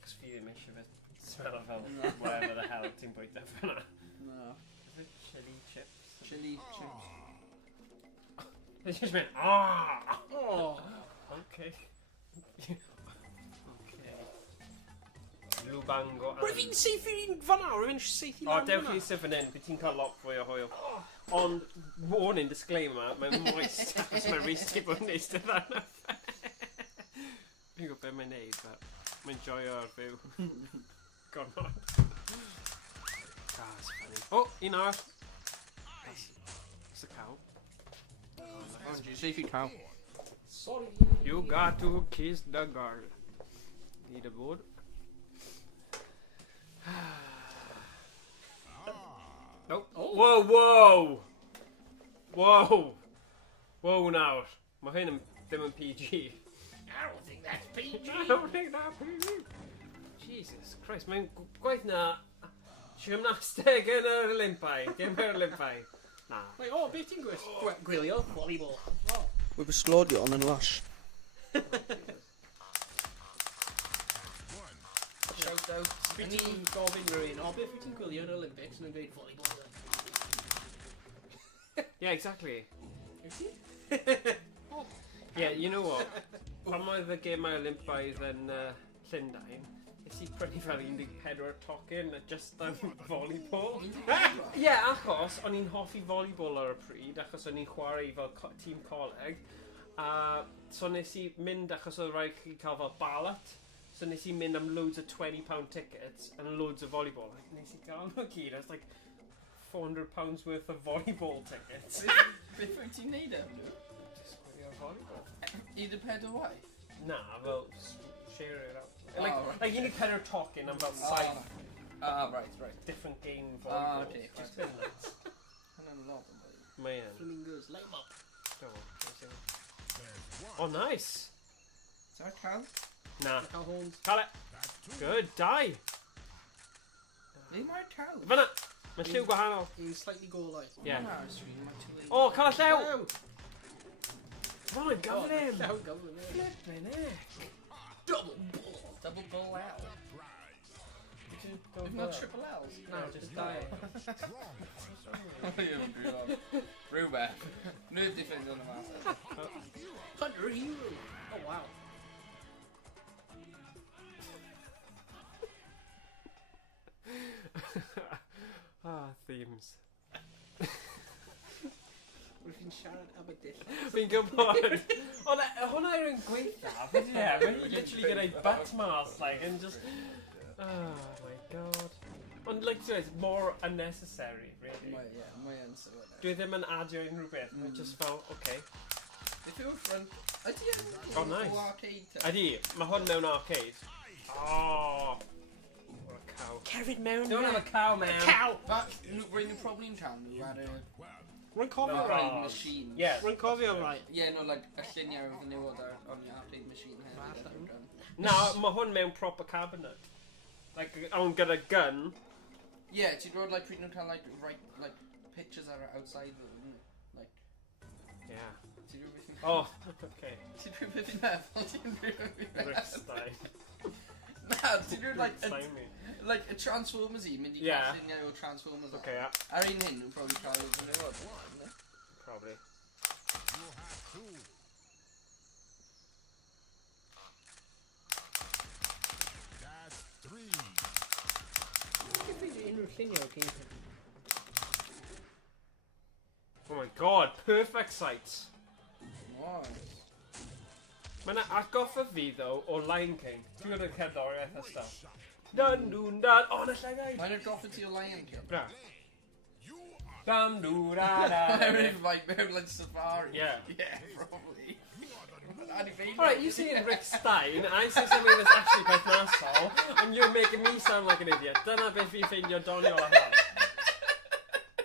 Cos fi ddim eisiau fe smell fel whatever the hell ti'n bwyta fyna. No. Chili chips. Chili chips. They just went, ah! Oh! Okay. Okay. Lubango. Rwy'n fi'n seithi fan awr, rwy'n seithi O, dewch chi sef yn un, bydd ti'n cael lot fwy o hwyl. Ond, warning, disclaimer, mae'n moist, achos mae Rhys ti bod yn neud dy ddarna. Fi'n gwybod beth mae'n neud, but mae'n joio'r fyw. Gormod. Ah, it's funny. Oh, un arall. That's a cow. Oh, do you seithi cow? Sorry. You got to kiss the girl. Need a board? Nope. Oh. Whoa! Whoa nawr. Mae hyn yn ddim yn PG. I don't think that's PG. I don't think that's PG. Jesus Christ, mae'n gwaith na gymnasteg yn yr Olympaidd. Dim yr Olympaidd. Na. Like, oh, beth ti'n gwylio? Volleyball. Oh. We've explodio on yn lush. Shout out. Beth ti'n gofyn rhywun, o, beth wyt ti'n gwylio yn Olympics yn dweud volleyball? Yeah, exactly. Yeah, you know what? Pan oedd y gemau Olympaidd yn Llundain, nes i prynu fel 14 tocyn just am volleyball. Yeah, achos o'n i'n hoffi volleyball ar y pryd, achos o'n i'n chwarae fel tîm coleg. So nes i mynd achos oedd rhaid chi cael fel ballot. So nes i mynd am loads of £20 tickets and loads of volleyball. Nes i gael nhw gyd, that's like £400 worth of volleyball tickets. Beth wyt ti'n neud am? Just gwylio volleyball. I dy pedo waith? Na, fel share it out. Oh, Like, right. like you need better talking about five Right. different game Ah, volleyball. okay, Just right. been nuts. Hynny'n lot yn fwy. Mae yn. Flamingos, light up. Go on, let's see. There's Oh, one. nice. Is that cow? Na. Cael horns. Cael it. That's two. Good, die. They might cow. Fyna. Mae'n lliw gwahanol. Un slightly golau. Yeah. No, it's really much too late. Oh, cael y llew. Llew! Come on, go him. Llew, gofyn. Flippin' heck. Double bull. Double bull L. Prize. If not triple L's. No, just die. Rhywbeth. Nid diffynd o'n yma. Hunter hero. Oh, wow. Themes. Rwy'n fi'n siarad am y dill. Fi'n gwybod. Ond hwnna yw'r un gweithaf, isn't it? When you literally get a butt mask, like, and just... Oh my god. Ond, like, it's more unnecessary, really. Mae yn sylwyd. Dwi ddim yn adio unrhyw beth, mae just fel, okay. Beth yw'r ffrant? Ydy yn... Oh, nice. O arcade te? Ydi, mae hwn mewn arcade. Oh! What a cow. cow. Cerfyd mewn Don't have a cow, man. Cow! Rwy'n yn problem town, ar y Rwy'n cofio No. arcade machine. Yes. Rwy'n cofio right. Yeah, no, like, y lluniau oedd yn newid ar y arcade machine hefyd. Na, mae hwn mewn proper cabinet. Like, awn gyda gun. Yeah, ti'n dod, like, pryd nhw'n cael, like, pictures ar outside of them, like... Yeah. Ti'n dod beth i'n... Oh, okay. Ti'n dod beth i'n meddwl? Ti'n dod beth i'n meddwl? Ripstein. Na, ti'n dod, like, y Transformers i, mynd i Yeah. cael lluniau o Transformers. Okay, yeah. Ar un hyn, nhw'n probably cael ei newid. Probably. You have two. That's three. Unrhyw lluniau o game. Oh my god, perfect sights. Nice. Mae'n atgoffa fi, though, o Lion King. Ti'n gwybod y cerddoriaeth a stuff? Dun, dun, dun. Oh, na llai gael. Mae'n goffa ti o Lion King. Na. Dun, dun, dun, Mewn, dun. like, safari. Yeah. Yeah, probably. Alright, you see Rick Stein, I say something that's actually perthnasol, and you're making me sound like an idiot. Dyna beth fi ffeindio doniol o hwn.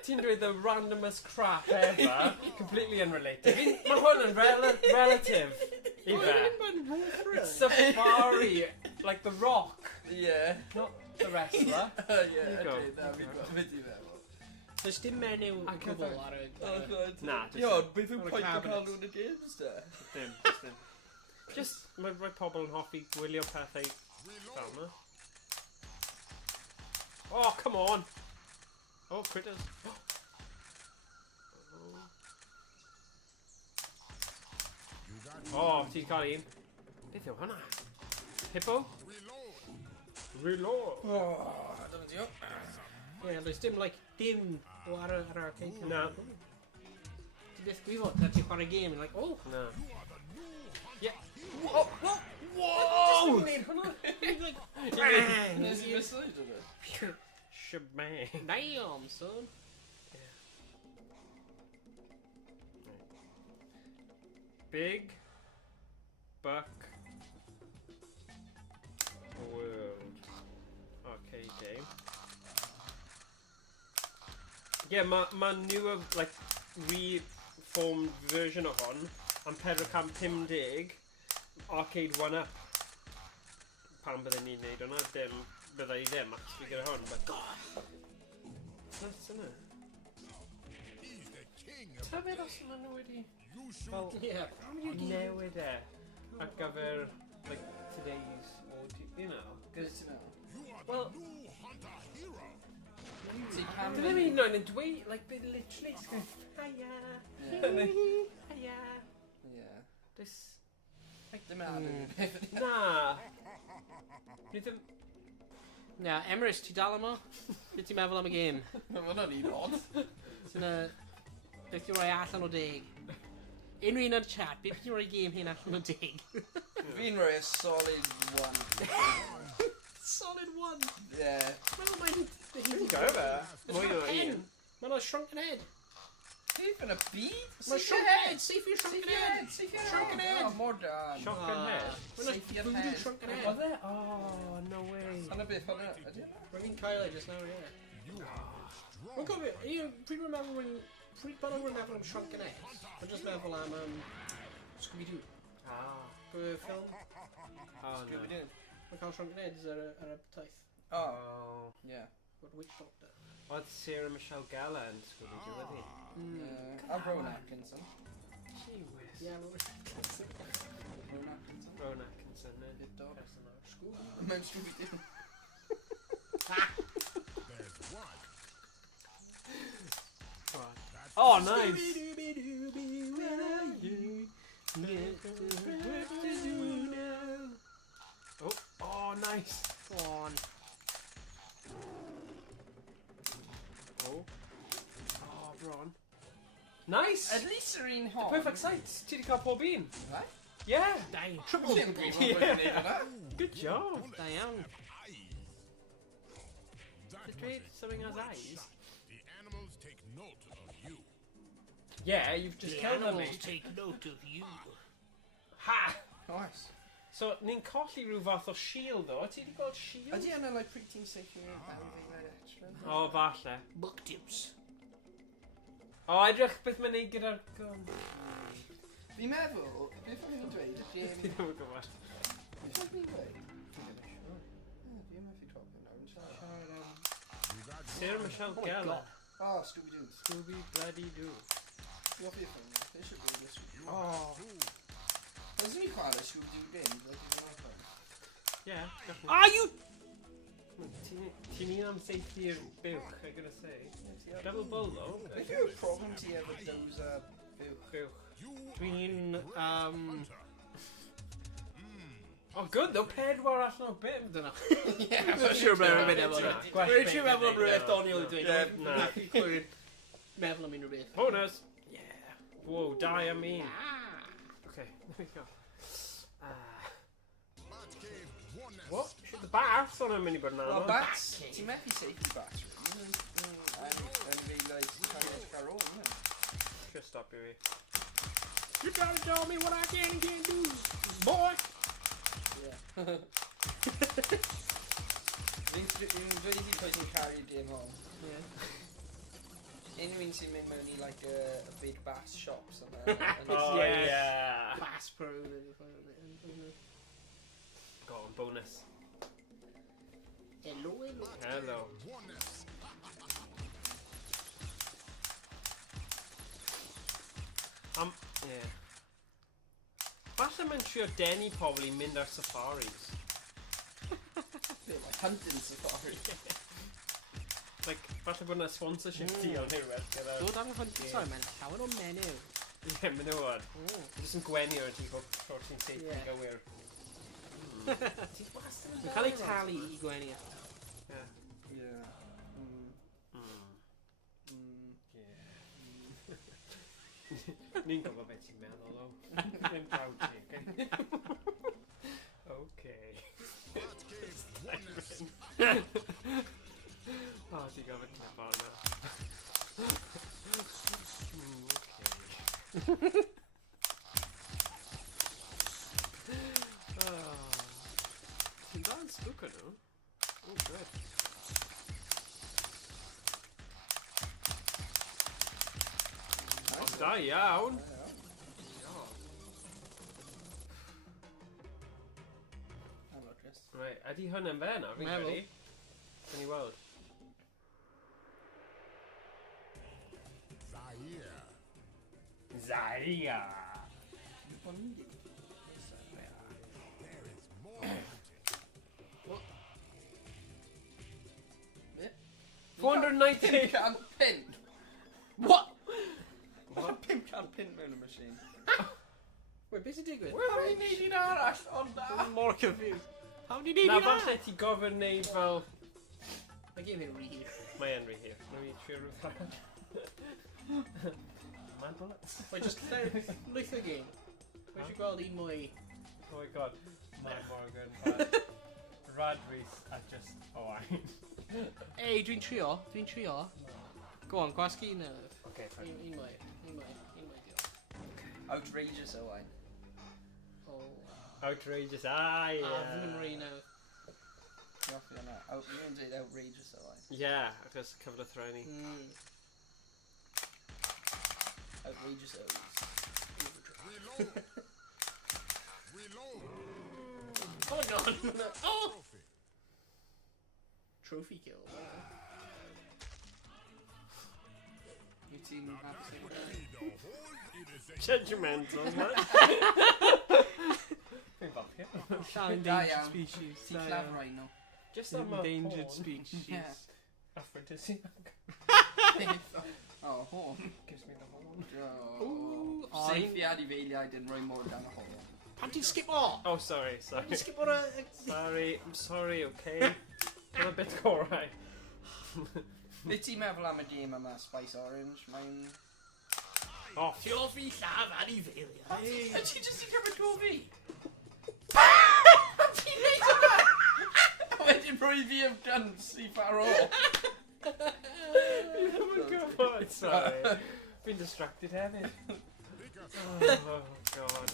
Ti'n dweud the randomest crap ever, completely unrelated. Mae hwn yn relative i fe. It's Safari, like The Rock, Yeah. not the wrestler. Yeah, go. okay, na, fi'n gwybod beth i feddwl. Does dim menyw I can't gwbl find- ar y... Oh, god. Na, just Yo, beth yw'n Ar y pwynt o cael cabinets. nhw'n y games, da? dim. Just, mae pobl yn hoffi gwylio pethau fel yma. Oh, come on! Oh, critters. Oh, ti'n cael un. Beth yw hwnna? Hippo? Reload. Oh, dyma ti o. Ie, does dim, like, dim o ar yr arcade. Na. Ti beth gwybod, ta ti'n chwarae game, and like, oh, Na. Oh, what? Whoa! like, Nes i misled o fe? Shebang. damn, son. Big Buck World arcade game. Yeah, my newer, like, reformed version of hon am 450 arcade 1-up. Pan bydden ni'n neud hwnna, dim bydda i ddim actually gyda hon, but god! Nuts, isn't it? He's the king of Ta beth os maen nhw wedi you should fel Ie. newid e ar gyfer, like, today's audio, you know? Beth ti'n meddwl? you are Well, the new hunter hero. Ti can... dyn nhw'n un o'n dweud, like, they literally say, hiya, hiya. Yeah. This, Dim yn beth. na. Ni ddim, Na, Emrys, ti dal yma? Beth ti'n meddwl am y game? Mae hwnna'n un odd. Ti'n beth ti'n rhoi allan o 10? Unrhyw un o'r chat, beth ti'n rhoi game hyn allan o 10? Fi'n rhoi a solid 1. Solid 1! Yeah. Wel, mae'n... Dwi'n go fe. Mwy o un. Mae'n o shrunken head. Safe in a bead? Mae'n shrunken head! Safe your Safe shrunken your head! head! Safe your head! Shrunken head. Oh, more done. Shotgun head. Mae'n Safe your voodoo head. shrunken head. Oedd e? Oh, no way. Hanna beth hwnna? Ydy hwnna? Rwy'n cael ei just nawr, ie. Mae'n gofio, pryd mae'n meddwl rwy'n... Pryd bod rwy'n meddwl am shrunken head, mae'n just meddwl am Scooby-Doo. Ah. Gwy'r ffilm. Oh, no. Scooby-Doo. Mae'n cael shrunken heads ar y taith. Oh, Oh. yeah. O'r Witch Doctor. Oedd Sarah Michelle Gellar yn Scooby-Doo, wedi? A Rowan Atkinson. Gee whiz. Ie, mae'n Rowan Atkinson. Rowan Atkinson, ne? Bit dog. Scooby. Mae'n Scooby-Doo. There's one. Oh, nice! Oh, oh, nice! Go on. Oh. Oh, bron. Nice! At least yr un hon. Perfect sights! Ti wedi cael pob un? Right? Yeah! Da, Triple ddim gwybod bod yn neud hwnna. Good job! da iawn. Did Dre something as eyes? The animals take note of you. Yeah, you've just killed them, mate. take note of you. Ha! Nice. So, ni'n colli rhyw fath o shield ddo. Ti wedi gweld shield? Ydy yna, like, pryd ti'n seicio mewn bawd extra? O, falle. Book tips. O, edrych beth mae'n neud gyda'r gun. Fi'n meddwl, beth o'n i'n dweud, Fi ddim yn gwybod. beth o'n i'n dweud? Fi'n methu cofio nawr, yn siarad Sarah Michelle Gellar. Oh, Scooby-Doo. Scooby bloody doo. Diolch i'r ffilm, they should do this. Oh. Oes ni'n chwarae Scooby-Doo games, like you've done that? Yeah, definitely. Are you? Ti'n un am safety'r buwch, I'm gonna say. Double bull though. Beth yw'r problem ti efo those Buwch. Dwi'n, Oh, good though, 4 allan o bit. dyna. Yeah, Mae'n siŵr mae'n mynd efo Na, hwnna. gwell Mae'n bit siŵr meddwl am mynd rhywbeth efo. doniol i dweud. Ie, na. Nath i clywed meddwl am unrhyw beth. Bonus! Yeah. Whoa, die I mean. Okay, there we go. What? The bats on a mini banana. Well, bats, ti'n methu safety bats, really. And they like kind of our own, isn't it? Just stop you. You gotta tell me what I can and can't do, boy. Yeah. Fi'n dweud i pwy sy'n caru dim hon. Yeah. Unrhyw un sy'n mynd mewn i like a big bass shops and Oh, Yes. yeah. Bass Pro. Go on, bonus. Hello, hello. Hello. Yeah. Falle mae'n trio denu pobl i mynd ar safaris. like hunting safari. Like, falle bod yna sponsorship deal neu rhywbeth gyda... Dod ar y hwnt, sorry, mae'n llawer o menyw. Ie, mynd o wad. Jyst yn gwenu o'r ti'n gwybod tro ti'n seithio Ie. gywir. Mae'n cael ei talu i gwenu. Yeah. Yeah. Ni'n gwybod beth ti'n meddwl o. Ni'n proud ti. Okay. Oh, ti'n gofyn clip ar yna. Okay. Ti'n dal yn spooker nhw? Oh, good. Da iawn. Hello, Chris. Right, ydy hwn yn fe nawr, fi'n Meddwl. credu? Can ni weld? Zaria. Beth? 490. 500 pin. What? What? 500 pin mewn y machine. Wait, beth sy'n digwydd? Wel, ni'n neud un arall, ond da. I'm more confused. How did you Na, do falle that? ti gofyn neud fel... I gave it read. Mae yn rhi hir. Nw i trio rhywbeth arall. Mad bullets. Wait, just lwyth o gyn. Pwy eisiau gweld un mwy? Oh my god. Mad Morgan. Rad Rhys a just Owain. Ei, dwi'n trio. Go on, gwasgu un nawr. Okay, fine. Un mwy, diolch. Outrageous, Owain. Oh. Outrageous. Ah, Fy yeah. Nghymru nawr. Diolch i hwnna. Mi'n dweud outrageous, Owain. Yeah, achos cyfle threni. Outrageous O's. Oh, no. Oh! Trophy kill. You team Judgmental, man. Fi'n falch, Llawn Da endangered iawn. species. Ti'n clef rhino. Just am y Endangered porn. species. Yeah. Aphrodisiac. Oh, horn. Gives me the horn. Ooh, Saethiad I feiliaid yn rhoi mor dan y horn. Pan ti'n skip o? Oh, sorry. Pan ti'n skip o'r... I'm sorry, okay? I'm a bit gorau. Beth ti'n meddwl am y gêm yma, Spice Orange? Mae'n... Oh, Ti o fi llaf ar I feiliau. Ydy ti jyst yn cymryd go fi? Pam ti'n neud yma? Wedyn rhoi fi am guns I faro. you haven't gwybod. Sorry. Fi'n distracted hefyd. Oh, God.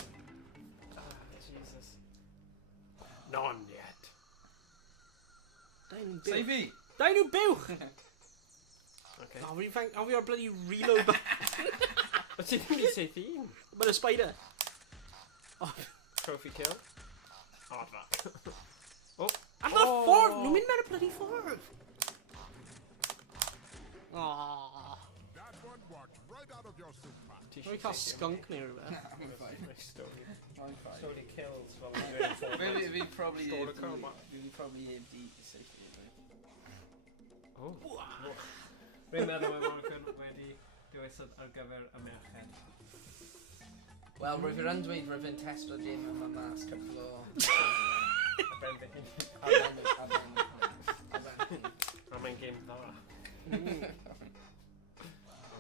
Ah, Jesus. nhw'n Say buwch. fi. Dau nhw buwch! Okay. O, fi o'r bloody reload back. O ti ddim wedi saith un? Mae'n y spider. O, Trophy kill. Aardvark. Oh. a ma'r ffordd! Nhw'n mynd mewn y bloody ffordd! O. That one walked right out of your soup pot. Dwi'n cael skunk neu rhywbeth. I'm fine. My story. I'm fine. Story kills while I'm doing four. Fi probably Scored a heb coma. Fi probably heb di safely. Oh. Rwy'n meddwl mae Morgan wedi dewis ar gyfer y merched. Wel, rwy'n fyr undweud rwy'n fy'n testo dim yma mas couple o... A ben fy hyn. A mae'n game dda.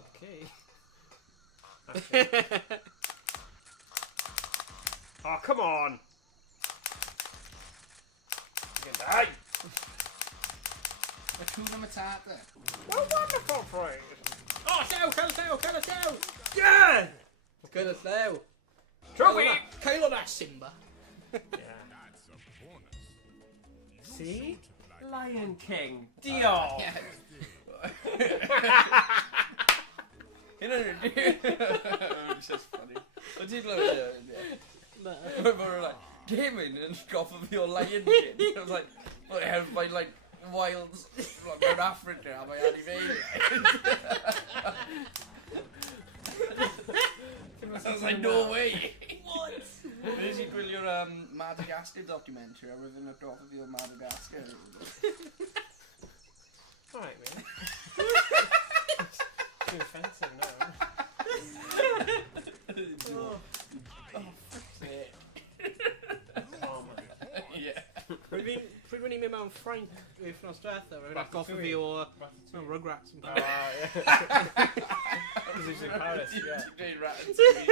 Okay. Oh, come on! Gyda'i! Mae cwn am y tata. Well, wonderful phrase! O, llaw! Cael y llaw! Yeah! Good as llew. Trophy! Cael o'na Simba. Yeah. That's a bonus. See? Lion King. Diolch! Hyn o'n It's just funny. O ti'n glywed e? Na. We're like, Damon yn goffa fi o Lion King. I was like, well, held by like wilds mewn Africa a mae anifeiliaid. I was like, no way. What? Nes i gwylio'r Madagascar documentary a roedd yn goffa fi o Madagascar. Alright, man. Too offensive now. Oh, man. Yeah. Pryd o'n i'n mynd mewn Ffrainc wythnos diwetha, rwy'n atgoffa fi o Rugrats yn Oh, yeah. Because he's in Paris, yeah. Ti'n Ratatouille.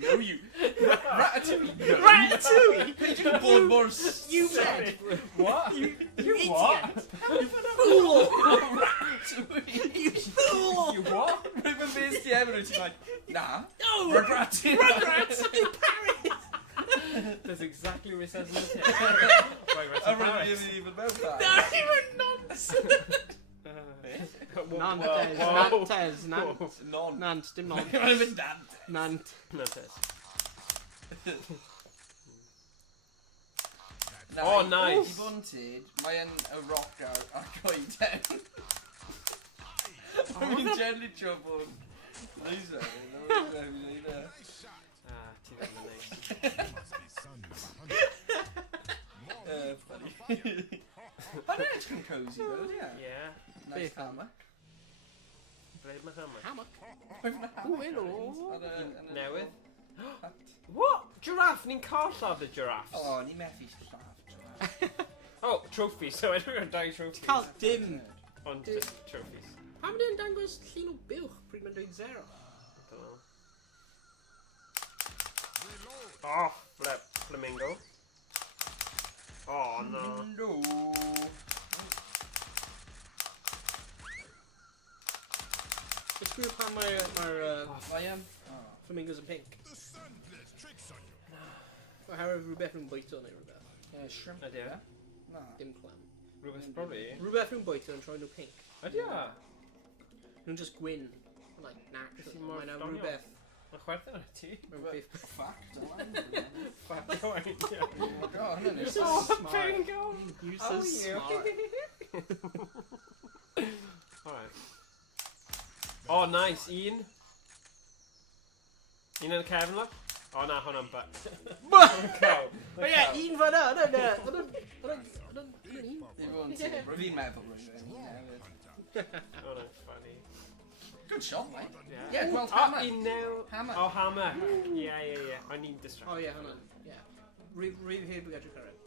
No, you. Ratatouille. No. Ratatouille! Peidio yn bod mor You said! What? You what? Fool! Ratatouille. You fool! You what? Rwy'n fy fes ti efo, ti'n like, na. No! Rugrats in Rugrats in Paris! That's exactly what it says in the tip. Right, A right, rwy'n Paris. ddim even mewn da. Not even nonsense! Nantes, Nantes, Nant. Non. Nant, dim non. Mae'n mynd dant. Nant. No, it says. Oh, nice. I bod yn tid, mae'n y rock ar goeden. Mae'n gently trio bod Lisa. Ah, ti ddim yn neis. Must be son of a hunter. Funny. Mae'n edrych yn cozy, though, yeah. Yeah. Nice Beth am? hammock. Brave my hammer. Hammock. Mae'n hammock. Ooh, hello. Newydd. What? Giraffe? Ni'n carllaf y giraffes. O, ni methu llaff. Oh, trophies. So I don't know dau trophies. Cael dim. Ond just trophies. Pam ydy'n dangos llun o buwch pryd mae'n dweud 0? Dunno. Oh, flamingo. Oh, no. No. It's gwir pan mae'r Lion. flamingos yn pink. The sun plays tricks on you. O herwydd rhywbeth nhw'n bwyto neu rhywbeth. Shrimp. Ydy e? Na. Dim clam. Rhywbeth probably. Rhywbeth nhw'n bwyto yn troi nhw pink. Ydy e? Nhw'n just gwyn. Like, natural. Felly mor Mae'n doniol. rhywbeth. Mae chwerthin ar ti. Mae'n beth. Fact. Fact Owain. Oh my god, hynny. You're so Oh, smart. bingo! You're How so are you? smart. Alright. Oh, nice. Un. Un yn y cefn, look. Oh, na, hwnna'n but. Cow. O ie, un fan'na, hwnna'n un. Ni fod yn tid. Rwy'n fi'n meddwl rwy'n. Oh, no, funny. Good shot, mate. Yeah. Yeah, well, Oh, hammer. un new. Hammer. Oh, hammer. Yeah. I need distract. O ie, hwnna'n. Ie. Rhyw heb i gadw cyrraedd.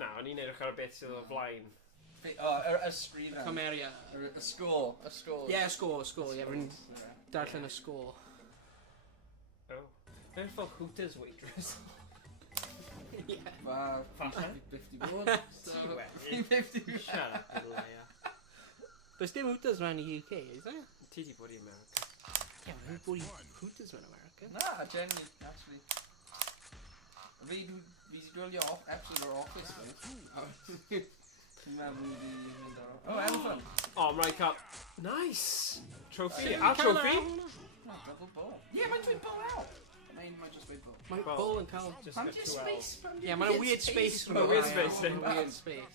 Na, o'n i'n edrych ar y beth sydd o flaen. Oh, y sgrin. Cymeria. Y sgôl. Y sgôl. Ie, sgôl. Ie, rwy'n darllen y sgôl. Oh. Mae'n fel Hooters waitress. Ie. Wow. Falle. 50 bod. So, 50 Shut up, little liar. Does dim Hooters around the UK, is there? Ti di bod i America. Yeah, who's bought Hooters around America? Na, genuinely, actually. Fi Fi'n gwylio episode o'r Office, Fi'n meddwl di mynd ar... Oh, elephant! Oh, right up. Nice! Trophy. Our trophy? Oh, double ball. Yeah, mae'n dweud ball out. Mae'n just dweud ball. Mae Well, bull yn cael... Just Mae'n got just 2 L's. space. Yeah, mae'n weird space. Oh, weird space, then. Weird space.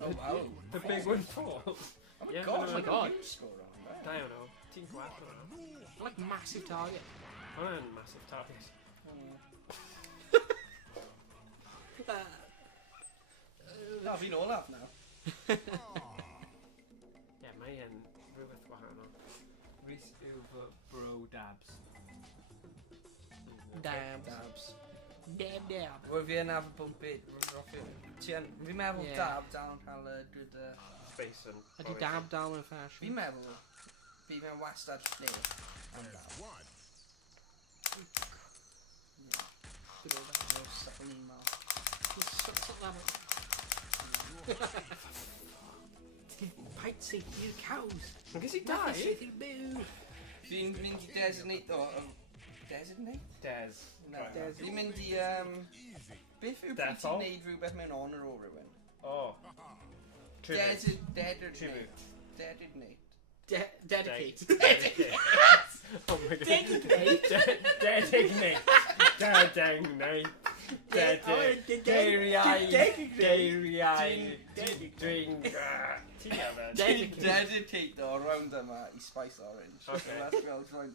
Oh, wow. The big one falls. Oh my Yeah, god, oh my God. You score on that. I don't know. Team 4. Like massive target. Oh, and massive target. No, fi'n olaf now. Yeah, mae yn rhywbeth gwahanol. Rhys yw fy bro dabs. Dabs. Dab. Wel, fi yn af y bwmpyd. Fi'n meddwl Yeah. dab dal yn cael y gyda... Space and... Ydy dab dal yn fashion? Fi'n meddwl... Fi mewn wastad lle. Am dab. Good old dab. No suckling ma. Suck that up. Paid syth i'r cows. Yn gys i Paid dau? syth i'r byw. Fi'n mynd i designate o... Designate? Des. No. Right. Fi'n mynd i... Beth yw Defo? pryd ti'n neud rhywbeth mewn honor o rhywun? Oh. Tribute. Designate. Designate. Dedicate. Dedicate. Oh my god. Dedicate? Designate. Designate. Dedicate o round yma i Spice Orange. Okay.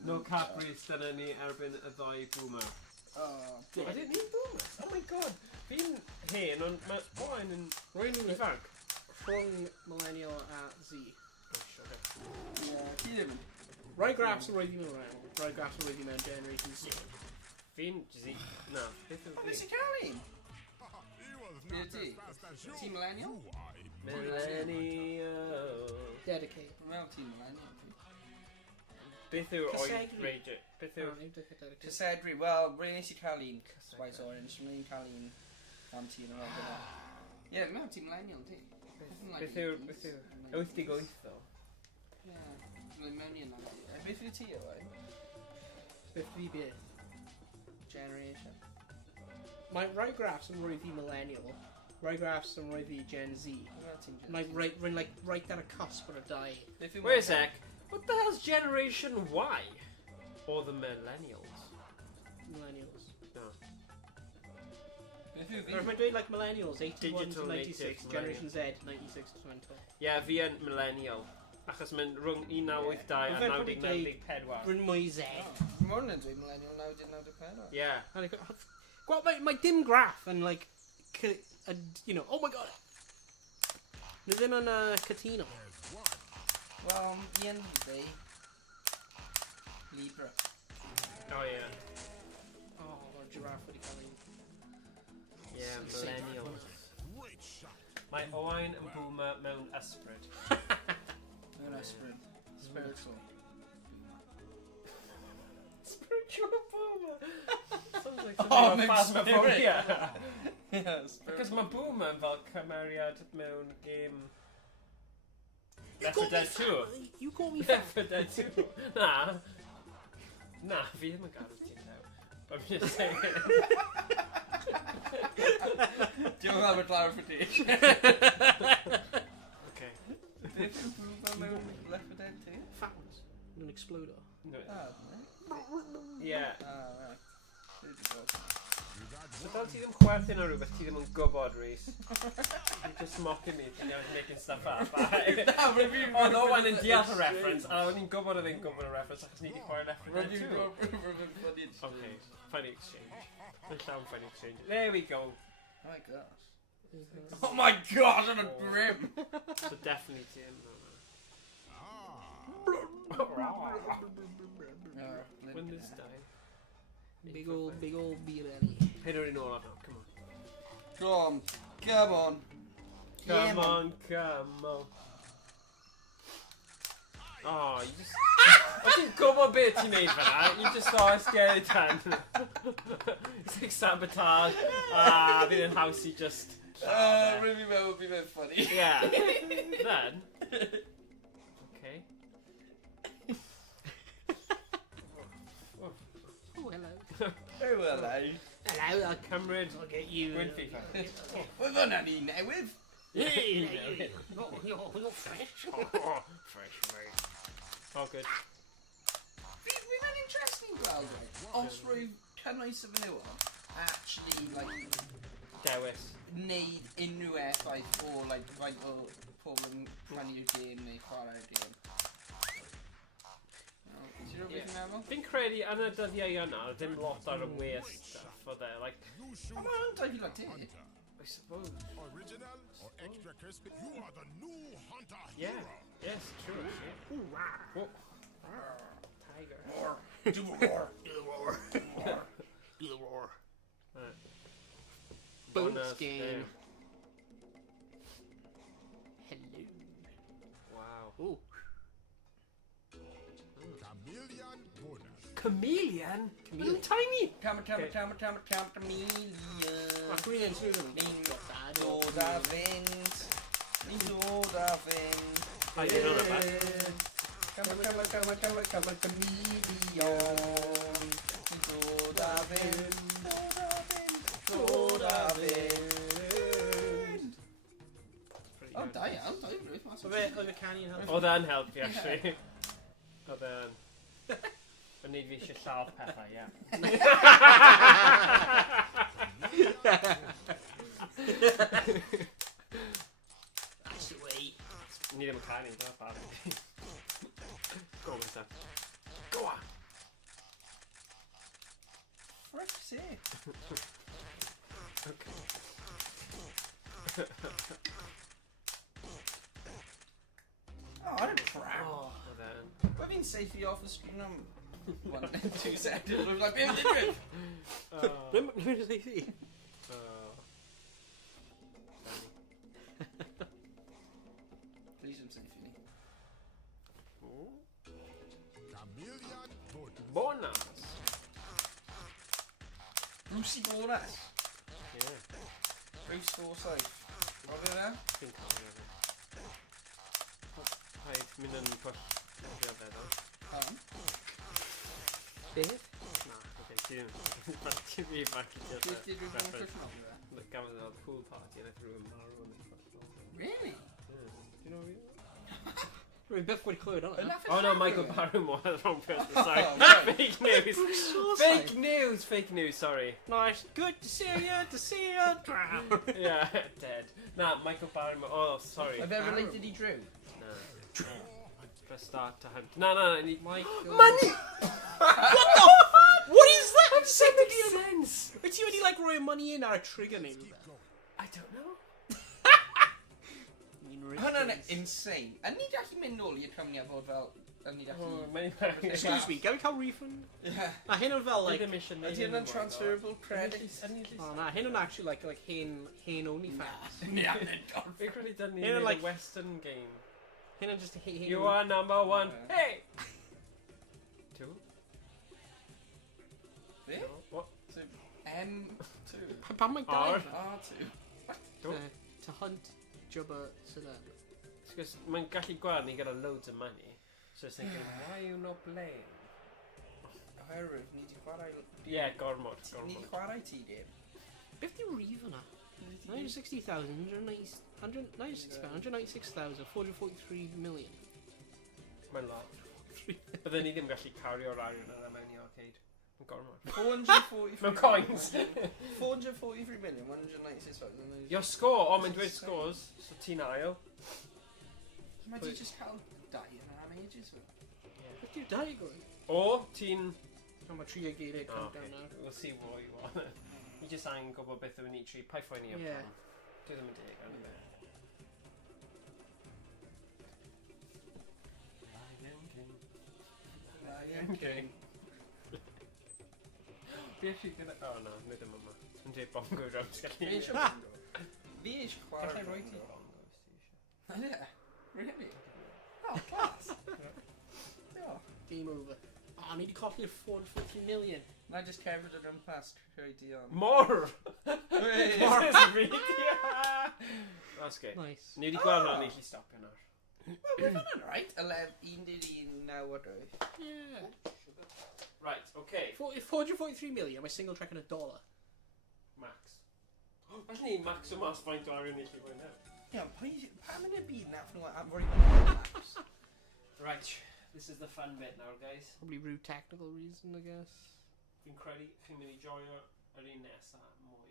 No Capri's dyna ni erbyn y ddoi boomer. Oh, I didn't need boomers. Oh my god. Fi'n hen, ond mae Owain yn rwy'n nhw'n ifanc. Rhwng millennial a Z. Oh, shut up. ti ddim yn... Rai graphs yn roedd i mewn rhaid. Rai graphs yn roedd i mewn Generation Z. Fi'n jyst na, beth yw O, fi? beth sy'n cael un? He was Be not ti? as fast as you. Ti millennial? Millennial. Dedicate. Wel, ti millennial. Beth yw'r Cysegri. oed Beth yw... Dedicate. Cysedri, wel, rwy'n nes i cael un Spice Orange, rwy'n cael un am ti yn ymwneud gyda. Ie, mewn ti millennial, ti. Beth yw... 88 ddo? Ie, rwy'n mewn i yna. Beth yw ti, Owain? Beth fi beth? Generation. Mae rai graphs yn roedd i millennial. Rai graphs yn roedd i Gen Z. Wel, ti'n Mae rwy'n like right ar y cusp o'r dau. Beth yw... Wait a sec. What the hell's Generation Y? Or the Millennials? Millennials. No. Beth yw Or if I do like millennials, 81 Digital to 96, natives, Generation Z, 96 to 20. Yeah, fi yn Millennial. Achos mae'n rhwng 1982 a Mae fe'n probably 1994. Rwy'n mwy Z. Mae hwn yn dweud millennial 1994. Yeah. Gweld, mae dim graph yn like, you know, oh my god. Nhw ddim yn cytuno. Wel, Ian fi. Libra. Oh yeah. Oh, mae'r giraffe wedi cael ei... Yeah, Millennials. Great shot. Mae Owain yn boomer mewn ysbryd. Mewn ysbryd. Spiritual. Spiritual boomer! Sounds like Oh, something mewn about phasmophobia. Yes. Because mae boomer yn fel cymeriad mewn game... You Left call 4 me Dead 2. fat. You call me fat. Left 4 Dead 2. Na. Na, fi ddim yn gadw ti'n taw. But I'm just saying. Diolch am y clarification. Okay. Beth yw Blue mewn Left 4 Dead 2? Fat ones. Yn exploder. No. Ah, Yeah. right. So dal ti ddim chwerthin o rhywbeth ti ddim yn gwybod, Rhys. You're just mocking me, ti'n iawn making stuff up. Oedd Owain yn deall y reference, a o'n i'n gwybod oedd e'n gwybod y reference achos ni wedi chwarae Left 4 Dead 2. Okay, funny exchange. Yn llawn funny exchange. There we go. Oh my gosh. Oh my gosh, on a grim! So definitely Tim. When this die. Big old beer belly. Hyn o'r un ola now, come on. Come on. Come on, come on. Oh, you just... O ti'n gwybod beth ti'n neud fan'na? You just saw a skeleton. It's like sabotage. Bydd yn haws i just... Really well, be very funny. Yeah. Then... Okay. Oh, hello. Oh, hello. Hello, I'll Cymraeg. get you. Gwyn FIFA. We've got any newydd. You're fresh. Fresh, mate. Oh, good. Fi'n mynd interesting gweld, os rwy'n cynnwys y fy nhw actually, like, Dewis. neud unrhyw effaith o, like, faint o pobl yn prynu'r gêm neu chwarae'r gêm. Ti'n rhywbeth yn meddwl? Fi'n credu yn y dyddiau yna, dim lot ar y waste stuff o there, like... Ond mae'n 2010. I suppose. Original or extra crispy, you are the new hunter Yeah. hero. Yes, true, actually. Whoa. Tiger. Do the roar. Do the roar. Do the roar. Right. Boom Bonus skin. there. Hello. Wow. Ooh. Chameleon bonus. Chameleon? Little tiny. Chameleon. Ach, rwy'n un sydd yn Dod a fynd. Ni dod a fynd. I didn't know that. Chameleon. Ni dod a fynd. Dod a fynd. Oh, da iawn. Da iawn. Oedd y canu yn helpu. Oedd e'n helpu, actually. Oedd e'n... Yn neud fi eisiau lladd pethau, ie. That's the way. Ni ddim yn canu, dyna bad. Go on, Mr. Go on! Frick's sake. Okay. Oh, I don't crap. Oedd e'n... I've been safely off the screen on 1 and 2 seconds. I was like, be able to do it. Dwi'n mynd i thi. Please don't say Finny. Chameleon bonus. Bonus! Brucey bonus. Yeah. Bruce Forsyth. What are they? Fi'n cofio fe. Rhaid mynd yn push. Cofio fe, ddo. Beth? Na, oce, ti'n fi fac i just Beth did we go reference. cushion over there? Gafodd o'r pool party and I threw a marrow in the push. Really? Do you know what Rwy'n byth wedi clywed hwnna. Oh no, Michael Barrymore, the wrong person, sorry. Oh, right. Fake news! Fake news! Fake news, sorry. Nice. Good to see you, Drown. Yeah, dead. Nah, Michael Barrymore, oh, sorry. Have ever related he Drew? Nah. Press start to hunt. No, I need Michael. money! What is that? That doesn't make sense! Wyt ti wedi like rhoi money in ar y trigger neu rhywbeth? I don't know. Hwna'n insane. Yn ni gallu mynd nôl i'r cymniad bod fel... Yn ni Oh, gallu... many Excuse me, gael fi cael refund? Yeah. Na, hyn yn fel, like... Ydy hwnna'n transferable credits? Oh, na, hyn yn actually like hen OnlyFans. Yeah. Fi'n credu dyn ni Hyn yn yn like- like Western game. Hyn yn just hen... You are number one. Yeah. Hey! Two? Be? What? M2. Pan mae'n R. dau? R2. Two? To hunt jobber sydd Because mae'n gallu gweld ni gyda loads of money. So it's thinking, why are you not playing? Oherwydd, ni di chwarae... Yeah, gormod, Ni di gormod. chwarae ti dim. Beth di rif yna? 196,443 million. Mae'n lot. Bydden ni ddim gallu cario'r arian yna mewn i arcade. Mae'n gormod. 443... Mewn coins! 443 million, 196,000. Your score! O, mae'n dweud scores. So ti'n ail. Mae di just cael dau yna am ages. Beth di'r dau gwrdd? O, ti'n... O, mae 3 geiriau Oh, count okay. down now. We'll see what you want. Ni just angen gwybod beth yw'n ni tri. Pai ffoi ni o Yeah. plan. Dwi ddim yn deg, ond fe. Lion King. Fi eisiau gyda... Oh no, ni ddim yma. Yn dweud bongo drums gallu Fi ni. eisiau bongo. Fi eisiau chwarae Gallai roi ti bongo. bongo os ti eisiau. Yeah. Really? Oh, class. Yeah. Game over. O, ni wedi colli'r 440 million. Na just cerfod yr ympas creu di on. More! Hey. This is really... That's good. Nice. Ni wedi gweld hwnna, ni allu stopio nawr. Well, we've done it right. 1 1 9 Yeah. Right, okay. 443 million, mae single track yn $1. Max. Allen ni max o mas faint o arian i chi fwy nawr. Ie, pam yn y byd na nhw am fod i'n maps? Right, this is the fun bit now, guys. Probably rude technical reason, I guess. Fi'n credu chi'n mynd i joio yr un nesaf mwy.